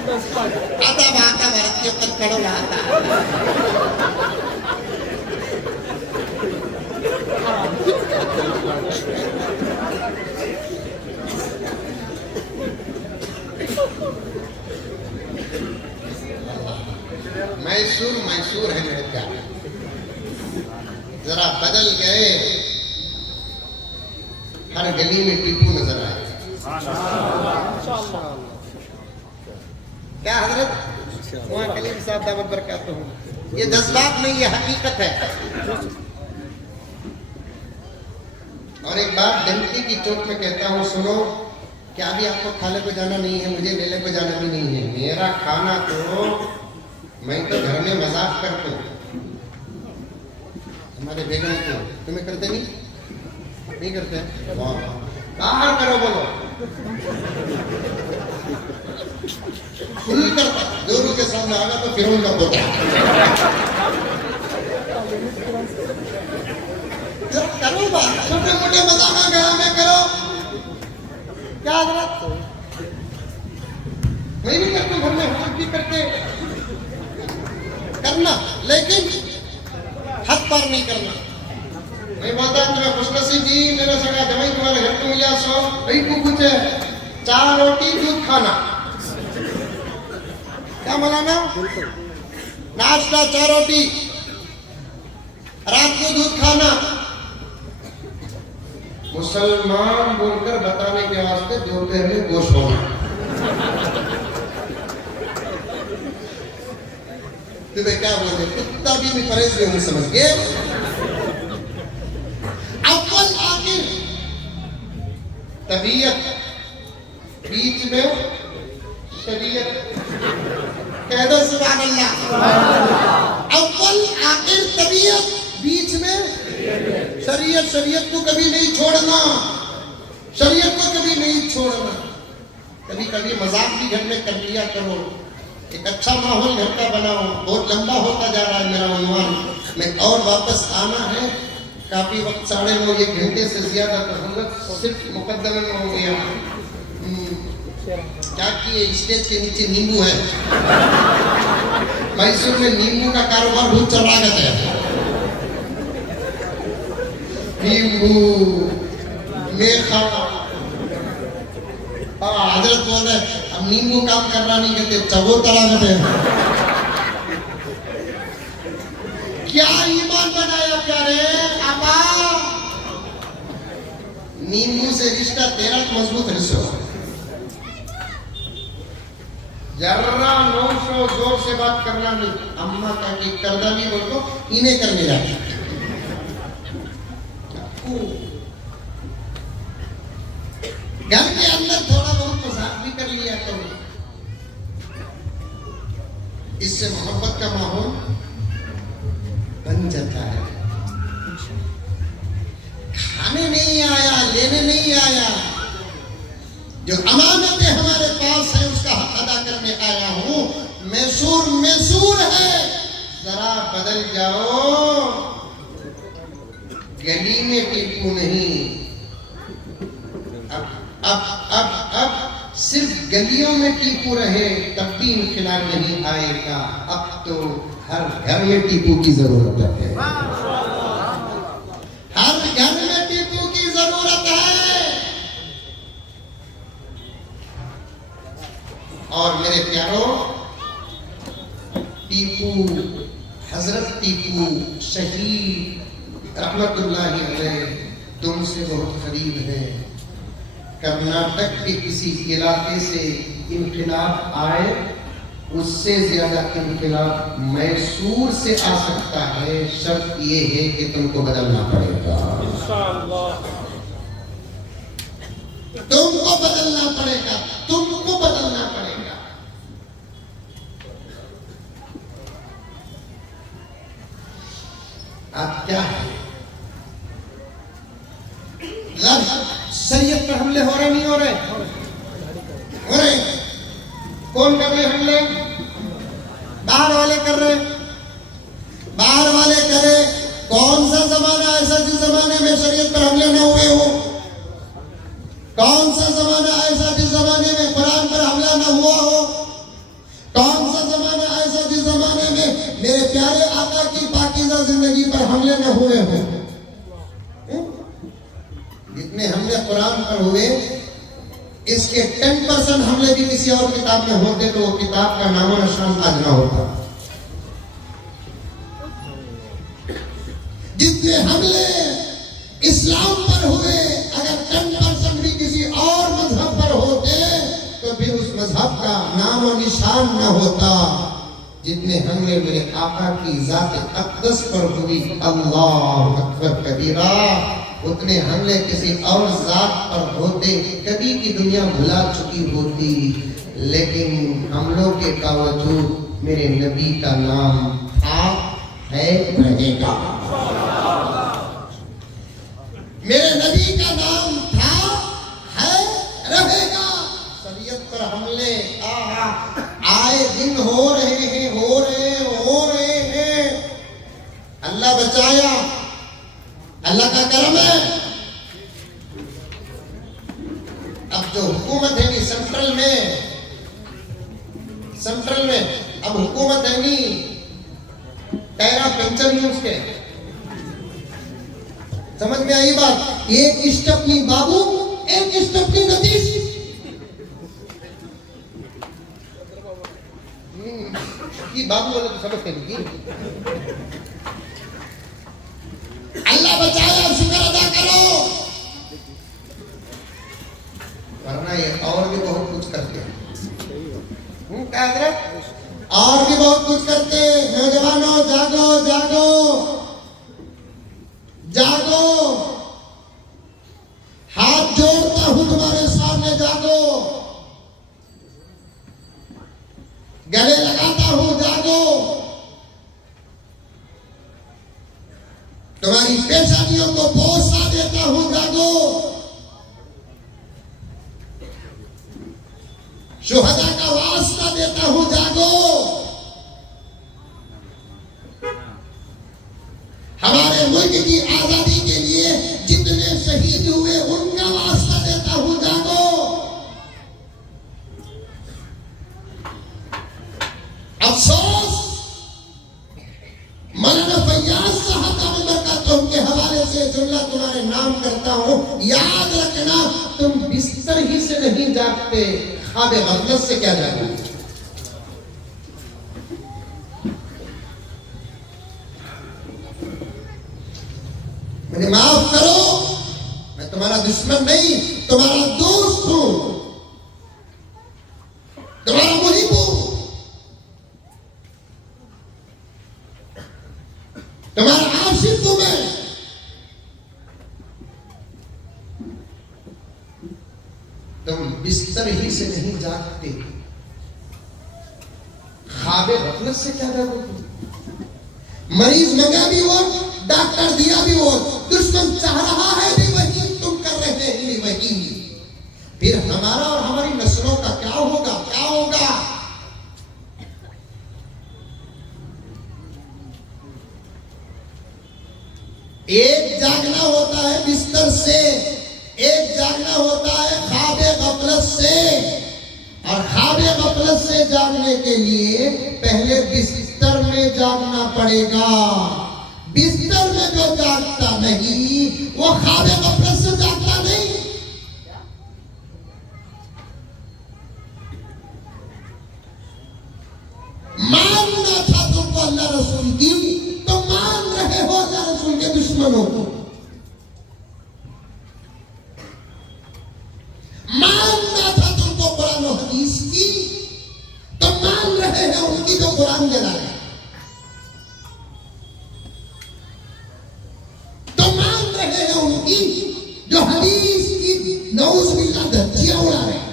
आता भाता भारतीय कड़ो लाता मैसूर मैसूर है मेरे प्यार, जरा बदल गए, हर गली में टीपू नजर आए। क्या हजरत वहाँ कलीम साहब दावत बरकातहू हूँ, ये जज्बात नहीं, ये हकीकत है। और एक बात डंकी की चोट में कहता हूँ, सुनो, क्या अभी आपको खाने को जाना नहीं है, मुझे मेले को जाना भी नहीं है। मेरा खाना तो मैं तो घर में मजाक करता हूँ, हमारे बेगम को तुम्हें करते नहीं करते, बाहर करो बोलो, खुल कर जोरू के सामने आगा तो फिर उनका पोता करो बात, छोटे मोटे मजाक घर में करो, क्या जरूरत, मैं भी करता हूँ घर में, हम भी करते करना, लेकिन हद पार नहीं करना। मैं बोलता तुम्हें खुशनसीब जी, मेरा सगा जमाई तुम्हारे घर को मिला, सो भाई को पूछे 4 रोटी दूध खाना, क्या मलाना, नाश्ता 4 रोटी, रात को दूध खाना। मुसलमान बोलकर बताने के वास्ते दोपहर में गोश्त होना। तुम्हें क्या बोले, कुत्ता भी मैं परहेज नहीं समझ गए। अव्वल आखिर तबीयत, बीच में शरीयत, कह दो सुभान अल्लाह। अव्वल आखिर तबीयत, बीच में शरीयत। शरीयत को कभी नहीं छोड़ना, शरीयत को कभी नहीं छोड़ना। कभी कभी मजाक भी घर में कर लिया करो, एक अच्छा माहौल घर का बनाओ। बहुत लंबा होता जा रहा है मेरा उन्वान में, और वापस आना है काफी वक्त, 9:30 1 घंटे से ज्यादा, तो हम लोग सिर्फ मुकद्दमे में हो गया। क्या किए, स्टेज के नीचे नींबू है, मैसूर में नींबू का कारोबार बहुत चल रहा है। नींबू मेखा, हजरत बोल रहे हम नींबू काम करना नहीं कहते, चबोतरा कहते हैं। क्या ईमान बनाया प्यारे आपा, नींबू से रिश्ता तेरा मजबूत रिश्ता, जर्रा नोशो जोर से बात करना नहीं। अम्मा का की करदा भी बोल को इन्हें करने रहा, घर के अंदर थोड़ा बहुत मजाक भी कर लिया करो, इससे मोहब्बत का माहौल बन जाता है। खाने नहीं आया, लेने नहीं आया, जो अमानतें हमारे पास है उसका हक अदा करने आया हूं। मैसूर मैसूर है, जरा बदल जाओ, गली में टीपू नहीं। अब सिर्फ गलियों में टीपू रहे तब भी इनकलाब नहीं आएगा। अब तो हर घर में टीपू की जरूरत है, हर घर में टीपू की जरूरत है। और मेरे प्यारों, टीपू, हजरत टीपू शहीद रहमतुल्लाहि अलैह तुमसे बहुत करीब है। कर्नाटक के किसी इलाके से इनकलाब आए, उससे ज्यादा इनकलाब मैसूर से आ सकता है। शर्त ये है कि तुमको बदलना पड़ेगा, तुमको बदलना पड़ेगा, तुमको बदलना पड़ेगा। आप क्या है, शरीयत पर हमले हो रहे नहीं हो रहे? हो रहे। कौन कर रहे हमले? बाहर वाले कर रहे, बाहर वाले करे। कौन सा जमाना ऐसा जिस जमाने में शरीयत पर हमले न हुए हो? कौन सा जमाना ऐसा जिस जमाने में कुरान पर हमला न हुआ हो? कौन सा जमाना ऐसा जिस जमाने में मेरे प्यारे आका की पाकीज़ा जिंदगी पर हमले न हुए हो? जितने हमले कुरान पर हुए, इसके 10% हमले भी किसी और किताब में होते तो वो किताब का नामो निशान आज ना होता। जितने हमले इस्लाम पर हुए, अगर 10% भी किसी और मजहब पर होते तो फिर उस मजहब का नाम और निशान न होता। जितने हमले मेरे आका की जात अक़दस पर हुई, अल्लाह अकबर कबीरा, उतने हमले किसी और जात पर होते, कभी की दुनिया भुला चुकी होती। लेकिन हमलों के बावजूद मेरे नबी का नाम था, है, रहेगा। मेरे नबी का नाम था, है, रहेगा। शरीयत पर हमले आए दिन हो रहे हैं, हो रहे हैं। अल्लाह बचाया, अल्लाह का करम है। अब जो हुकूमत है नी सेंट्रल में अब हुकूमत है नी टायरा पंचर नहीं उसके, समझ में आई बात? एक स्टपनी बाबू, एक स्टपनी नतीश। की बाबू बोले तो समझते नहीं। अल्लाह बचाया, शुक्र अदा करो, वरना ये और भी बहुत कुछ करते हैं। क्या और भी बहुत कुछ करते। नौजवानों जागो जागो जागो, हाथ जोड़ता हूं तुम्हारे सामने, जागो, गले लगाता हूं, जागो, तुम्हारी पेशानियों को बोसा देता हूं, जागो, शुहदा का वास्ता देता हूं, जागो, हमारे मुल्क की आजादी के लिए जितने शहीद हुए उनका वास्ता देता हूं, जागो। अफसोस, मौलाना फैयाज साहब दामद के हवाले से जुमला तुम्हारे नाम करता हूं, याद रखना, तुम बिस्तर ही से नहीं जागते, ख्वाब गफलत से क्या जागोगे? मुझे माफ करो, मैं तुम्हारा दुश्मन नहीं, तुम्हारा दोस्त हूं, तुम्हारा मुहिब हूं, तुम्हारा आशिक हूं मैं। तुम बिस्तर ही से नहीं जागते, ख्वाबे गफलत से क्या जागोगे? मरीज मंगा भी हो, डॉक्टर दिया भी हो, दुश्मन चाह रहा है भी वही, तुम कर रहे हैं भी वही। फिर हमारा और हमारी नस्लों का क्या होगा? क्या होगा? एक जागना होता है बिस्तर से, एक जागना होता है ख्वाबे गफलत से, और ख्वाबे गफलत से जागने के लिए पहले बिस्तर में जागना पड़ेगा। बिस्तर में जो जागता नहीं वो ख्वाबे गफलत से जागता नहीं। मानना था तुमको अल्लाह रसूल की, तो मान रहे हो अल्लाह रसूल के दुश्मनों को। मानना था तुमको कुरान और हदीस की, तो मान रहे हैं उनकी जो कुरान जला रहे हैं। तो मान रहे हैं उनकी जो हदीस की नऊज़ बिल्लाह धज्जियां उड़ा रहे हैं।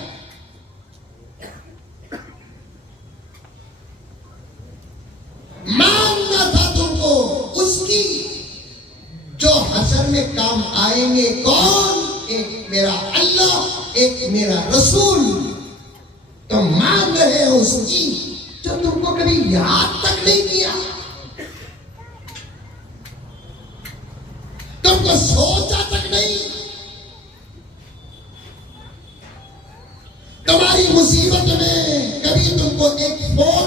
मानना था तुमको उसकी जो हशर में काम आएंगे। कौन? एक मेरा अल्लाह, एक मेरा रसूल। तो मान रहे हैं उसकी जो तुमको कभी याद तक नहीं किया, तुमको सोचा तक नहीं। तुम्हारी मुसीबत में कभी तुमको एक फोन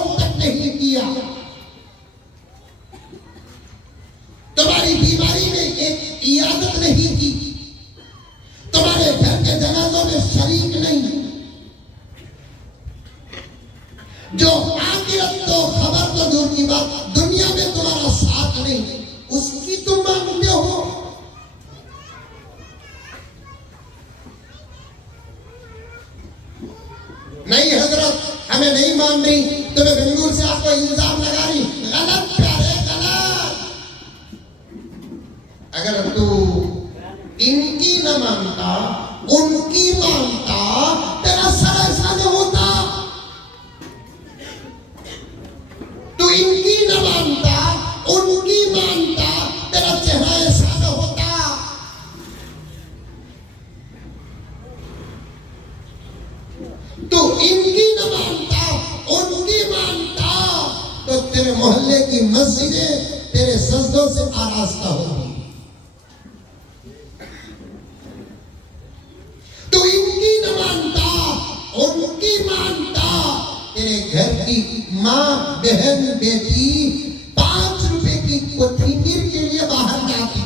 जो आखिरत तो खबर तो दूर की बात, दुनिया में तुम्हारा साथ नहीं, उसकी तुम मानते हो। नहीं हजरत हमें नहीं मान रही, तुम्हें बेंगलुरु से आपको इल्जाम लगा रही, गलत प्यारे गलत। अगर तू इनकी न मानता उनकी मानता, तेरा सर ऐसा न होता। तू इनकी न मानता उनकी मानता, तेरा चेहरा ऐसा न होता। तू इनकी न मानता उनकी मानता, तो तेरे मोहल्ले की मस्जिदें तेरे सजदों से आरास्ता होती। तू इनकी न मानता उनकी मानता, तेरे घर की माँ बहन बेटी 5 रुपए की कोथिंबीर के लिए बाहर जाती।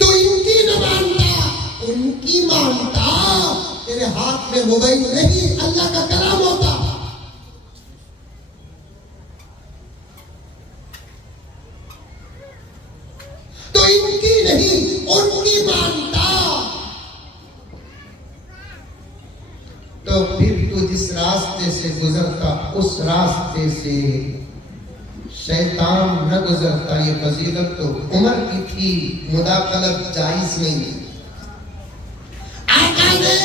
तू इनकी न मानता उनकी मानता, तेरे हाथ में मोबाइल नहीं अल्लाह का कलाम होता। तो इनकी नहीं उनकी मानता, तो फिर तू जिस रास्ते से गुजरता उस रास्ते से शैतान न गुजरता। ये फजीलत तो उमर की थी, मुदाखलत जायज नहीं। आका ने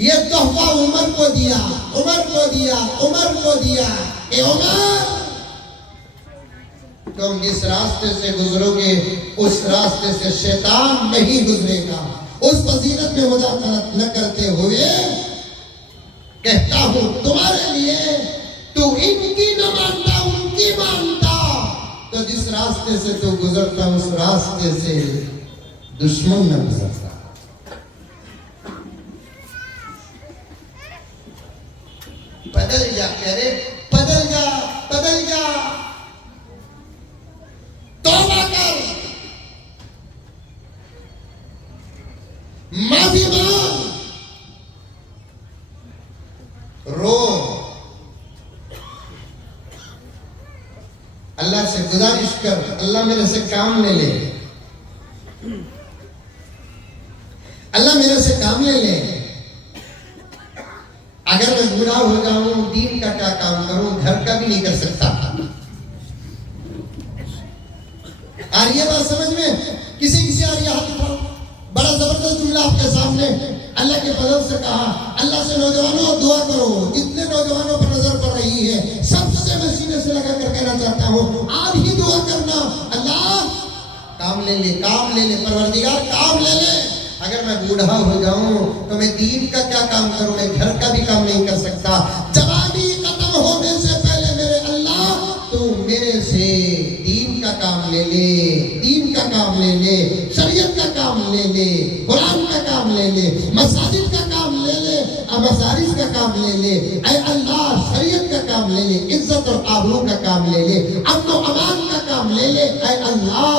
ये तोहफा उमर को दिया, उमर को दिया, उमर को दिया। ए उमर, तुम जिस रास्ते से गुजरोगे उस रास्ते से शैतान नहीं गुजरेगा। उस फजीलत में मुदाखलत न करते हुए कहता हूं तुम्हारे लिए, तू इनकी न मानता उनकी मानता, तो जिस रास्ते से तू गुजरता उस रास्ते से दुश्मन न गुजरता। बदल जा, कह रहे बदल जा, बदल जा, तौबा कर, माफी मांग, रो, अल्लाह से गुजारिश कर, अल्लाह मेरे से काम ले ले, अल्लाह मेरे से काम ले ले। अगर मैं बूढ़ा हो जाऊं, दीन का क्या काम करूं, घर का भी नहीं कर सकता। आ रही है बात समझ में? किसी किसी आ रही है? हाथ उठाओ। बड़ा जबरदस्त जुमला आपके सामने अल्लाह के फजल से कहा। अल्लाह से नौजवानों दुआ करो। जितने नौजवानों पर नजर पड़ रही है सबसे मैं सीने से लगा कर कहना चाहता हूँ, आज ही दुआ करना, अल्लाह काम ले ले, काम ले ले, परवरदिगार काम ले ले। अगर मैं बूढ़ा हो जाऊं तो मैं दीन का क्या काम करूं, मैं घर का भी काम नहीं कर सकता। जवानी खत्म होने से पहले मेरे अल्लाह तू मेरे से दीन का काम ले ले, दीन का काम ले ले, शरीयत का काम ले ले, कुरान का काम ले ले, मसाजिद का काम ले ले, मसारिस का काम ले ले। ऐ अल्लाह शरीयत का काम ले ले, इज्जत और आबरू का काम ले ले, अमन और अमान का काम ले ले। ऐ अल्लाह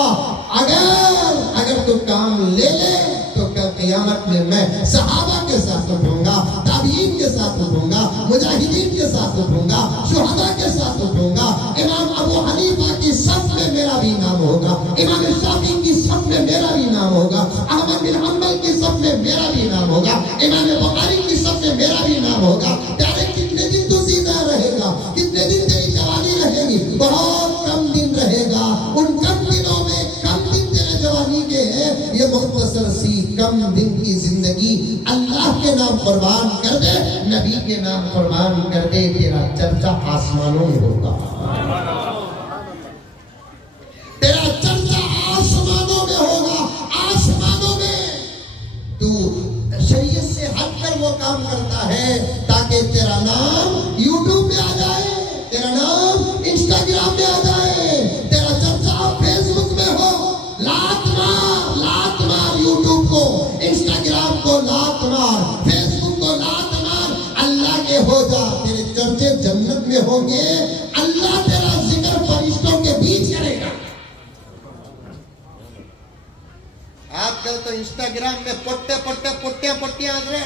अगर तू काम ले ले तो कल क़यामत में मैं सहाबा के साथ उठूंगा, ताबीन के साथ उठूंगा, मुजाहिदीन के साथ उठूंगा, शुहदा के साथ उठूंगा। इमाम अबू हनीफा की सफ में मेरा भी नाम होगा, इमाम शाफी की सफ में मेरा भी नाम होगा, अहमद बिन हंबल की सफ में मेरा भी नाम होगा, इमाम बुखारी की सफ में मेरा भी नाम होगा। प्यारे कितने दिन तू जिंदा रहेगा, कितने दिन तेरी जवानी रहेगी? बहुत कम दिन रहेगा। उन कम दिनों में कम दिन तेरे जवानी के हैं, ये मुख्तसर सी कम दिन की जिंदगी अल्लाह के नाम कुर्बान कर दे, नबी के नाम कुर्बान कर दे, तेरा चर्चा आसमानों में होगा। तेरा चर्चा आसमानों में होगा, आसमानों में। तू शरीयत से हटकर वो काम करता है ताकि तेरा नाम यूट्यूब में आ जाए, तेरा नाम इंस्टाग्राम में आ जाए, तेरा चर्चा फेसबुक में हो। लात मार यूट्यूब को, इंस्टाग्राम को लात मार, फेसबुक को लात मार, अल्लाह के हो जा, तेरे चर्चे जन्नत में होंगे। अल्लाह तेरा जिक्र फरिश्तों के बीच करेगा। आजकल तो इंस्टाग्राम में पोट्टे पोट्टे पोट्टियां पोट्टियां हजरे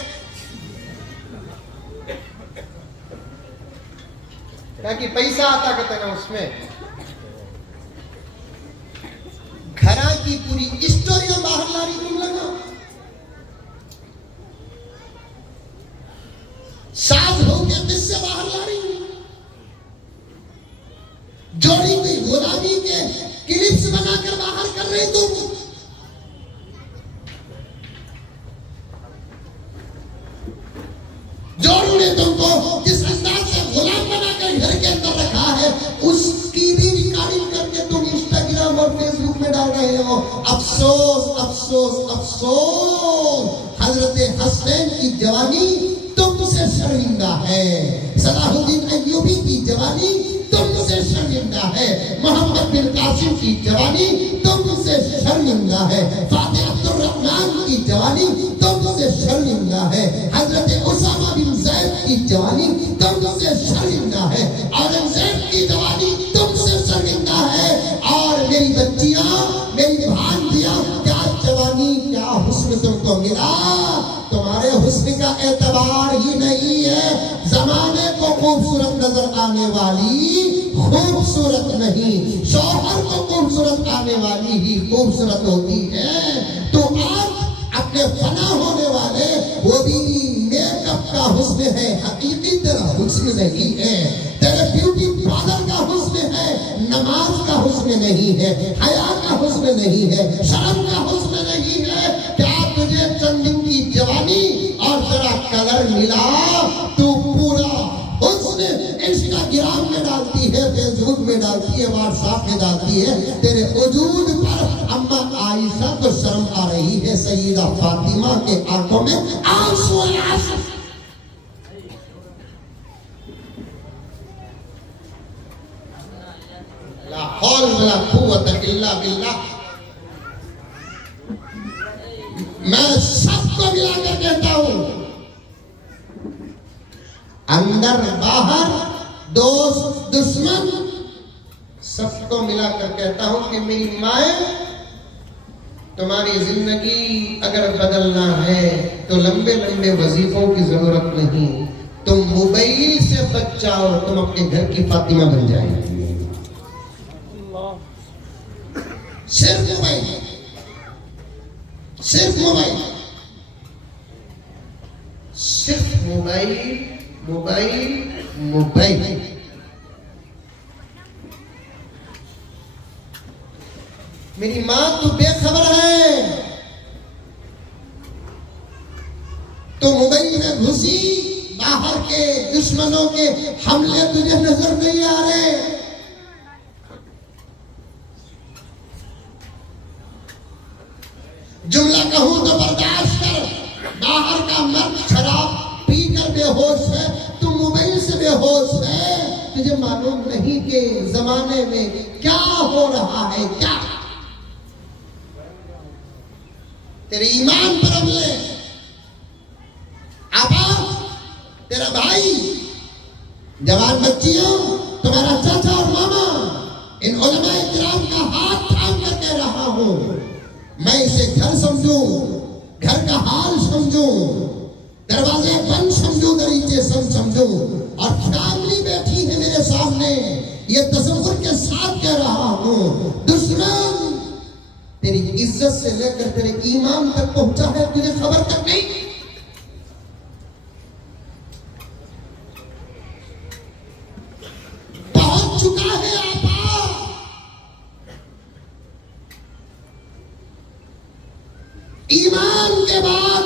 ताकि पैसा आता कहते ना उसमें घरा की पूरी स्टोरियां बाहर ला रही तुम लगा साज हो के किससे बाहर ला रही जोड़ी हुई गुलामी के क्लिप्स बनाकर बाहर कर रही तुम जोड़ू ने तुमको जिस अंदाज से गुलाम बनाकर घर के अंदर रखा है उसकी भी रिकॉर्डिंग करके तुम इंस्टाग्राम और फेसबुक में डाल रहे हो। अफसोस अफसोस अफसोस हजरत हसनैन की जवानी तुमसे शर्मिंदा है। सलाहुद्दीन अय्यूबी की जवानी तुमसे शर्मिंदा है। मोहम्मद बिन कासिम की जवानी तुमसे शर्मिंदा है। फातिह अब्दुल रहमान की जवानी तुमसे शर्मिंदा है। हजरत उसामा बिन ज़ैद की जवानी तुमसे शर्मिंदा है। औरंगजेब की जवानी तुमसे शर्मिंदा है। और मेरी बच्चियां मेरी भांजियां क्या जवानी क्या हुस्न तुमको मिला। तुम्हारे हुस्न का एतबार ही नहीं है। जमाने को खूबसूरत नजर आने वाली खूबसूरत नहीं शौहर को खूबसूरत आने वाली ही खूबसूरत होती है। तो आज अपने फना होने वाले वो भी मेकअप का हुस्न है हकीकी तेरा हुस्न नहीं है। तेरे ब्यूटी पार्लर का हुस्न है नमाज का हुस्न नहीं है। हया का हुस्न नहीं है शर्म का हुस्न नहीं है। क्या तुझे चंदन की जवानी और जरा कलर मिला तू पूरा हुस्न इंस्टाग्राम में डालती है फेसबुक में डालती है व्हाट्सएप में डालती है। तेरे वजूद पर अम्मा आयशा को शर्म आ रही है। सईदा फातिमा के आंखों में आंसू आंसू। ला हौल वला कुव्वत इल्ला बिल्लाह। मैं सबको मिलाकर कहता हूं अंदर बाहर दोस्त दुश्मन सबको मिलाकर कहता हूं कि मेरी माए तुम्हारी जिंदगी अगर बदलना है तो लंबे लंबे वजीफों की जरूरत नहीं। तुम मोबाइल से बच जाओ तुम अपने घर की फातिमा बन जाएगी। सिर्फ मोबाइल सिर्फ मोबाइल सिर्फ मोबाइल मोबाइल मोबाइल। मेरी मां तू बेखबर है। तो मोबाइल में घुसी बाहर के दुश्मनों के हमले तुझे नजर नहीं आ रहे। जुमला कहूं तो बर्दाश्त कर। बाहर का मर्द शराब पीकर बेहोश है तू मोबाइल से बेहोश है। तुझे मालूम नहीं कि जमाने में क्या हो रहा है। क्या तेरे ईमान पर हमले आपा तेरा भाई जवान बच्चियों तुम्हारा चाचा और मामा इन उलमाए किराम का हाथ थाम कर कह रहा हूं मैं इसे घर समझूं घर का हाल समझूं दरवाजे बंद समझूं दरीचे समझूं और फैमिली बैठी है मेरे सामने ये तसव्वुर के साथ कह रहा हूं दुश्मन तेरी इज्जत से लेकर तेरे ईमान तक पहुंचा है तुझे खबर तक नहीं। पहुंच चुका है आपा। ईमान के बाद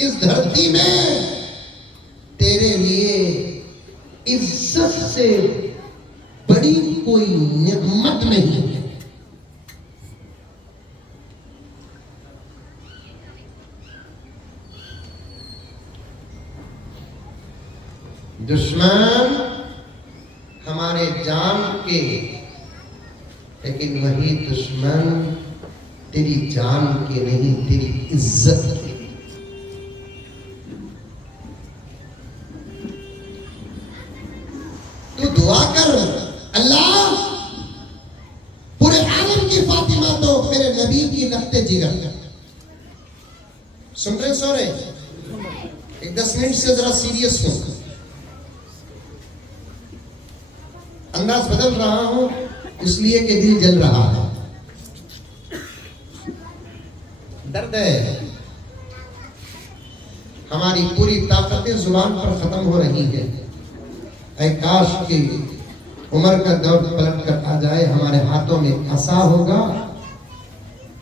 इस धरती में तेरे लिए इज्जत से बड़ी कोई नेमत नहीं है। दुश्मन हमारे जान के लेकिन वही दुश्मन तेरी जान के नहीं तेरी इज्जत के। तू दुआ कर अल्लाह पूरे आलम की फातिमा तो मेरे नबी की लखते जिगर सुन रहे सो रहे? एक 10 मिनट से जरा सीरियस हूं, अंदाज बदल रहा हूं इसलिए कि दिल जल रहा है, दर्द है। हमारी पूरी ताकतें जुबान पर खत्म हो रही है। ऐ काश की उम्र का दौर पलट कर आ जाए, हमारे हाथों में असा होगा,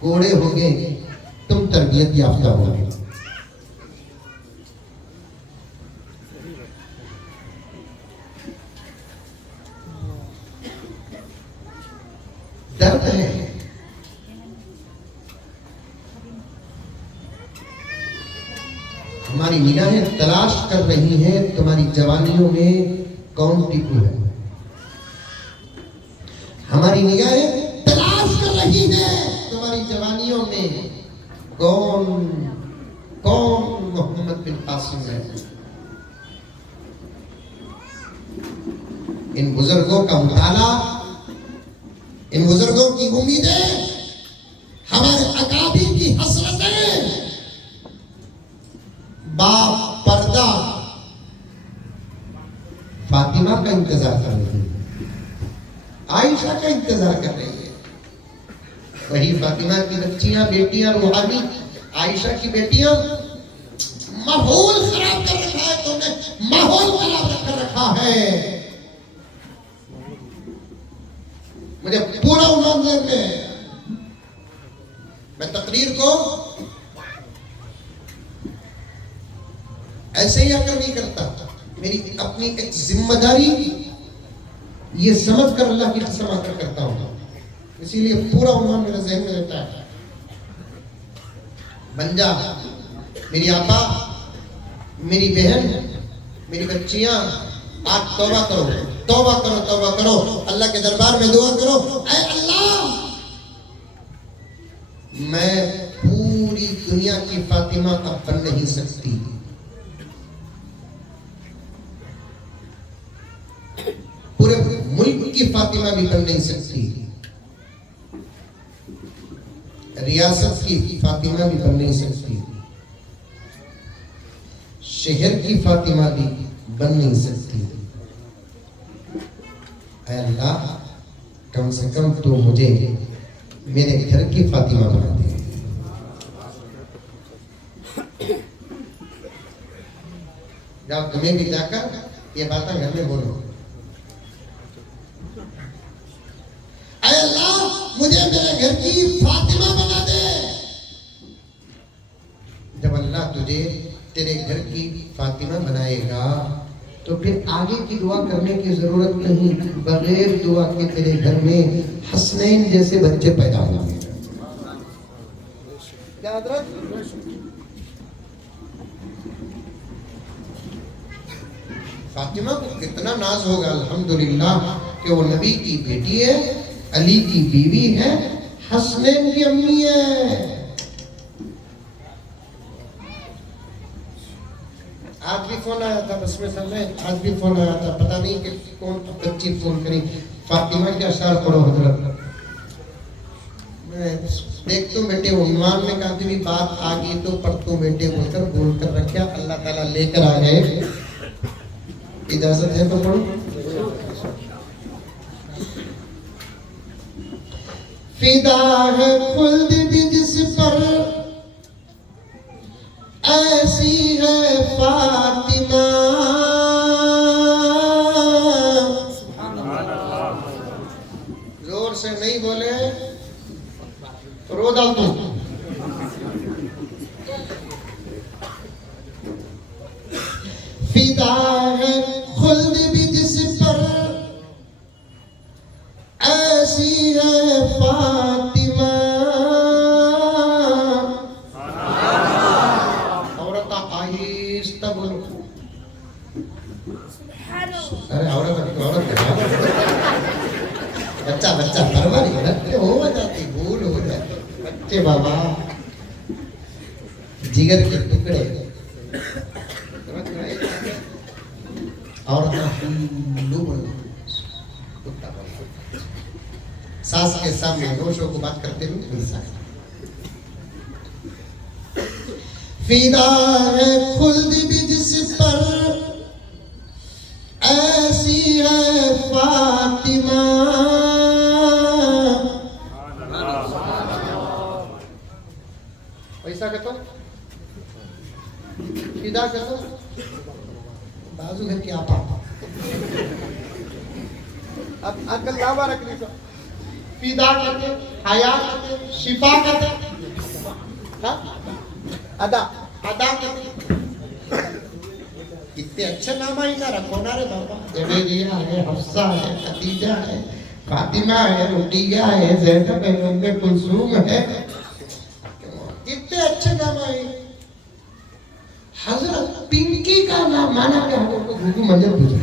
कोड़े होंगे, तुम तरबियत याफ्ता होगे। दर्द है। हमारी निगाहें तलाश कर रही हैं तुम्हारी जवानियों में कौन टिकू है। हमारी निगाहें तलाश कर रही हैं तुम्हारी जवानियों में कौन मोहम्मद बिन कासिम है। इन बुजुर्गों का मुताला, इन बुजुर्गों की उम्मीदें, हमारे अकाबिर की हसरतें बाप पर्दा फातिमा का इंतजार कर रही है, आयशा का इंतजार कर रही है। वही फातिमा की बच्चियां, बेटियां रूहानी, आयशा की बेटियां। माहौल खराब कर रखा है तुमने, माहौल खराब कर रखा है। मुझे पूरा उम्मीद है मैं तकरीर को ऐसे ही आकर नहीं करता। मेरी अपनी एक जिम्मेदारी ये समझ कर अल्लाह की कसम आकर करता हूं, इसीलिए पूरा उन्होंने मेरे ज़हन में रहता है। बन जा मेरी आपा, मेरी बहन, मेरी बच्चियां, आज तौबा करो, तौबा करो, तौबा करो, अल्लाह के दरबार में दुआ करो। ऐ अल्लाह, मैं पूरी दुनिया की फातिमा अब बन नहीं सकती, पूरे मुल्क की फातिमा भी बन नहीं सकती, रियासत की फातिमा भी बन नहीं सकती, शहर की फातिमा भी बन नहीं सकती। ऐ अल्लाह, कम से कम तो मुझे मेरे घर की फातिमा बना दे। जाओ तुम्हें भी जाकर ये बातें घर में बोलो। ऐ अल्लाह, मुझे मेरे घर की फातिमा बना दे। जब अल्लाह तुझे तेरे घर की फातिमा बनाएगा तो फिर आगे की दुआ करने की जरूरत नहीं, बगैर दुआ के तेरे घर में हसनैन जैसे बच्चे पैदा होंगे। क्या हजरत? फातिमा को कितना नाज होगा अल्हम्दुलिल्लाह कि वो नबी की बेटी है, अली की बीवी है, हसनैन की अम्मी है। आज भी फोन आया था, बस में समय आज भी फोन आया था, पता नहीं कि कौन बच्ची फोन करी, फातिमा के अशार पढ़ो हजरत। मैं देखता बेटे, उन्वान में कहा भी बात आ गई तो पढ़तू बेटे बोल कर रखा, अल्लाह ताला लेकर आ गए। इजाजत है तो पढ़ो। फिदा है खुल्द भी जिस पर, ऐसी है फातिमा। जोर से नहीं बोले रो डाल तू। फिदा है खुल्द भी जिस पर, ऐसी है फातिमा। औरत आहिस्ता बोलो। अरे औरत बच्चा परवारी बच्चे हो जाती, भूल हो जाती, बच्चे बाबा जिगर के टुकड़े। और सास के सामने दोषों को बात करते हुए फिदा है खुल्द भी जिस पर ऐसी है फातिमा। पैसा कहतो फिदा कहतो बाजू घर की आपा अब अकल लावा रख ली तो फिदा कहते, हया कहते, शिफा कहते, हाँ? अदा अदा कहते। कितने अच्छे नाम आई ना रखो ना रे बाबा। जवेरिया है, हफ्सा है, खदीजा है, फातिमा है, रुकिया है, ज़ैनब है, उम्मे कुलसूम है। कितने अच्छे नाम आए। हजरत पिंकी का नाम माना गया हो तो गुरु मंजर पूछा।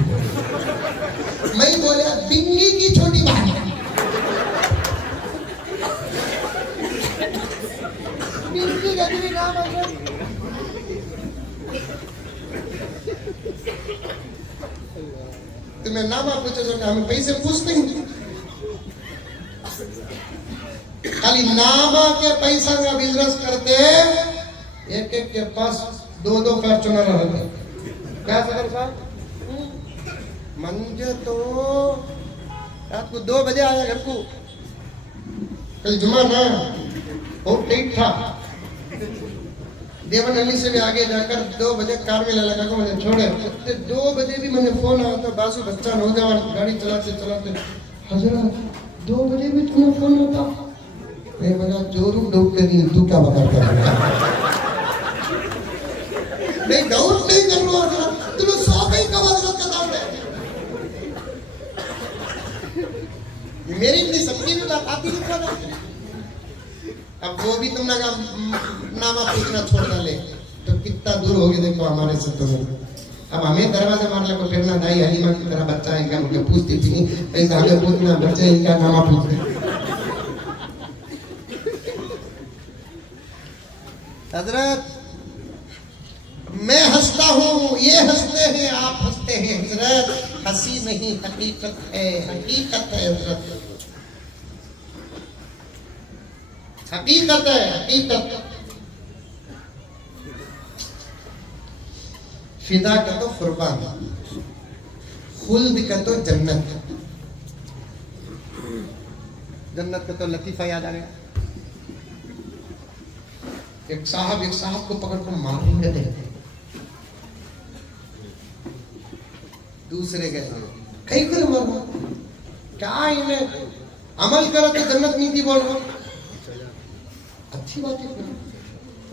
मैं बोला बिंगी की छोटी बहन। पिंकी का भी नाम है। तुम्हें नाम आप पूछो तो हमें पैसे पूछते हैं। खाली नामा के पैसा का बिजनेस करते एक एक के पास दो फॉर्च्यूनर रहते। क्या सदर साहब मंजे तो रात को 2 बजे आया घर को। कल जुमा ना बहुत ठीक था। देवनहल्ली से भी आगे जाकर 2 बजे कार में लगा को मुझे छोड़े। 2 बजे भी मुझे फोन आया था। बाजू बच्चा नौजवान गाड़ी चलाते चलाते हजरत 2 बजे भी तुम्हें फोन होता। मैं बोला जोरू डाउट करी तू क्या बकरता है। नहीं डाउट नहीं कर रहा था तुम्हें 100 कहीं का हजरत का डाउट है। मेरी नहीं सबकी भी बात आती नहीं था। अब वो भी तुम लगा नामा पूछना छोड़ डाले तो कितना दूर हो गए देखो हमारे से। तो अब हमें दरवाजा मारने को फिरना दाई हलीमा की तरह बच्चा है क्या मुझे पूछती थी नहीं ऐसा हमें पूछना बच्चे इनका नामा पूछते। हजरत मैं हंसता हूँ ये हंसते हैं आप हंसते हैं। हजरत हंसी नहीं हकीकत है, हकीकत है हजरत, हकीकत है हकीकत। फिदा का तो कुर्बान, खुल्द का तो जन्नत। जन्नत का तो लतीफा याद आ गया। एक साहब को पकड़ कर मार रहे थे। दूसरे गए कहीं को मारना क्या इन्हें अमल करो तो जन्नत नीति बोल रहा। अच्छी बात है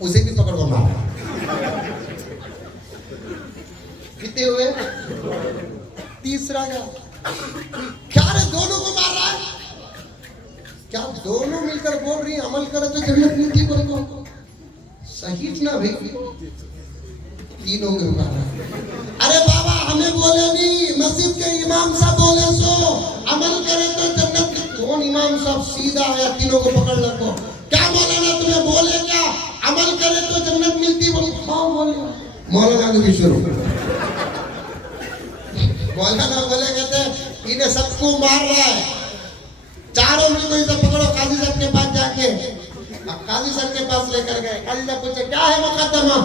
उसे भी पकड़ कर मारा। कितने हुए? तीसरा गया। क्या रे दोनों को मार रहा है? क्या दोनों मिलकर बोल रही अमल करे तो जन्नत नीति बोल रहा। सही ना भाई तीनों को मारा। अरे बाबा हमें बोले नहीं मस्जिद के इमाम साहब बोले सो अमल करे तो जन्नत। कौन इमाम साहब सीधा आया तीनों को पकड़ लो। क्या मौलाना तुम्हें बोले क्या अमल करे तो जन्नत मिलती? बोले हाँ बोले। मौलाना को भी शुरू मौलाना बोले कहते इन्हें सबको मार रहा है। चारों मिल को इसे पकड़ो काजी साहब के पास जाके। अब काजी साहब के पास लेकर गए। काजी साहब पूछे क्या है मुकद्दमा?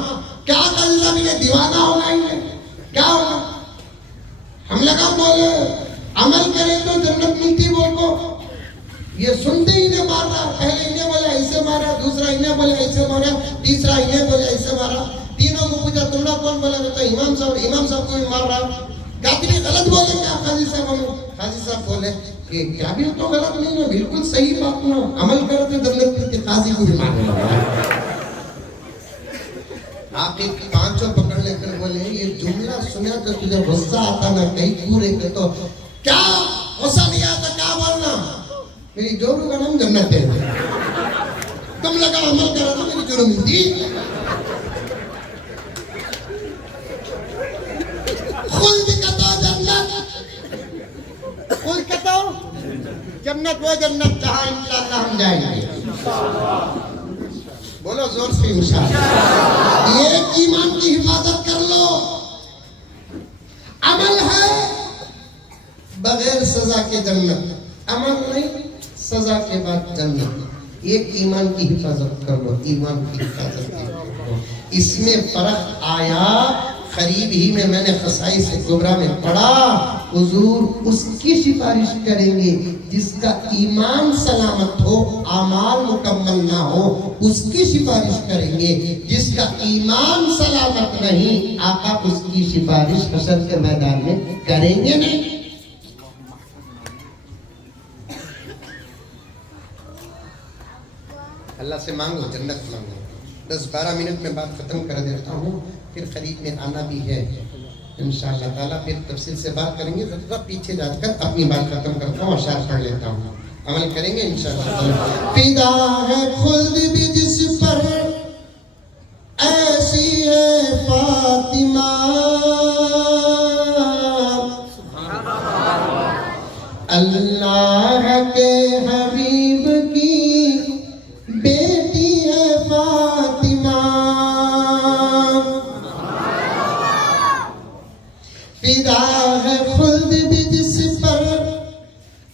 क्या काजी साहब ये दीवाना होगा इन्हें क्या होगा? हम लगा बोले अमल करे तो जन्नत मिलती बोल को। ये सुनते ही इन्हें मार रहा। पहले इन्हें बोले ऐसे मारा, दूसरा इन्हें बोले ऐसे मारा, तीसरा इन्हें बोले ऐसे मारा। तीनों को पूछा तुमने कौन बोला? तो इमाम साहब को भी मार रहा। गाती गलत बोले क्या काजी साहब? काजी साहब बोले कि क्या भी तो गलत नहीं है, बिल्कुल सही बात ना। अमल करे तो जन्नत मिलती। काजी को भी मार रहा। आके पांचों पकड़ लेकर बोले ये जुमला सुना तो तुझे गुस्सा आता ना कहीं पूरे के तो क्या गुस्सा नहीं आता? क्या बोलना? मेरी जोरू का नाम जन्नत है। तुम लगा अमल करा तो मेरी जोरू मिलती। खुल्द का तो जन्नत, खुल्द का तो जन्नत वो जन्नत जहां इंशाअल्लाह हम जाएंगे। बोलो जोर से इंशाअल्लाह। ये ईमान की हिफाजत कर लो। अमल है बगैर सजा के जन्नत, अमल नहीं सजा के बाद जन्नत। एक ईमान की हिफाजत कर लो, ईमान की हिफाजत करो। इसमें फर्क आया। करीब ही में मैंने खसाइस कुबरा में पढ़ा, हुजूर उसकी सिफारिश करेंगे जिसका ईमान सलामत हो, आमाल मुकम्मल ना हो, उसकी सिफारिश करेंगे। जिसका ईमान सलामत नहीं, आका उसकी सिफारिश हशर के मैदान में करेंगे नहीं। अल्लाह से मांगो, जन्नत मांगो। 10-12 मिनट में बात खत्म कर देता हूँ, फिर करीब में आना भी है इंशाअल्लाह ताला, फिर तफसील से बात करेंगे। जरा पीछे जाकर अपनी बात खत्म करता हूँ और शार पढ़ लेता हूँ, अमल करेंगे इंशाअल्लाह। फिदा है खुल्द भी जिस पर, ऐसी है फातिमा, अल्लाह के हबीब की बेटी है फातिमा। फिदा है खुल्द भी जिस पर,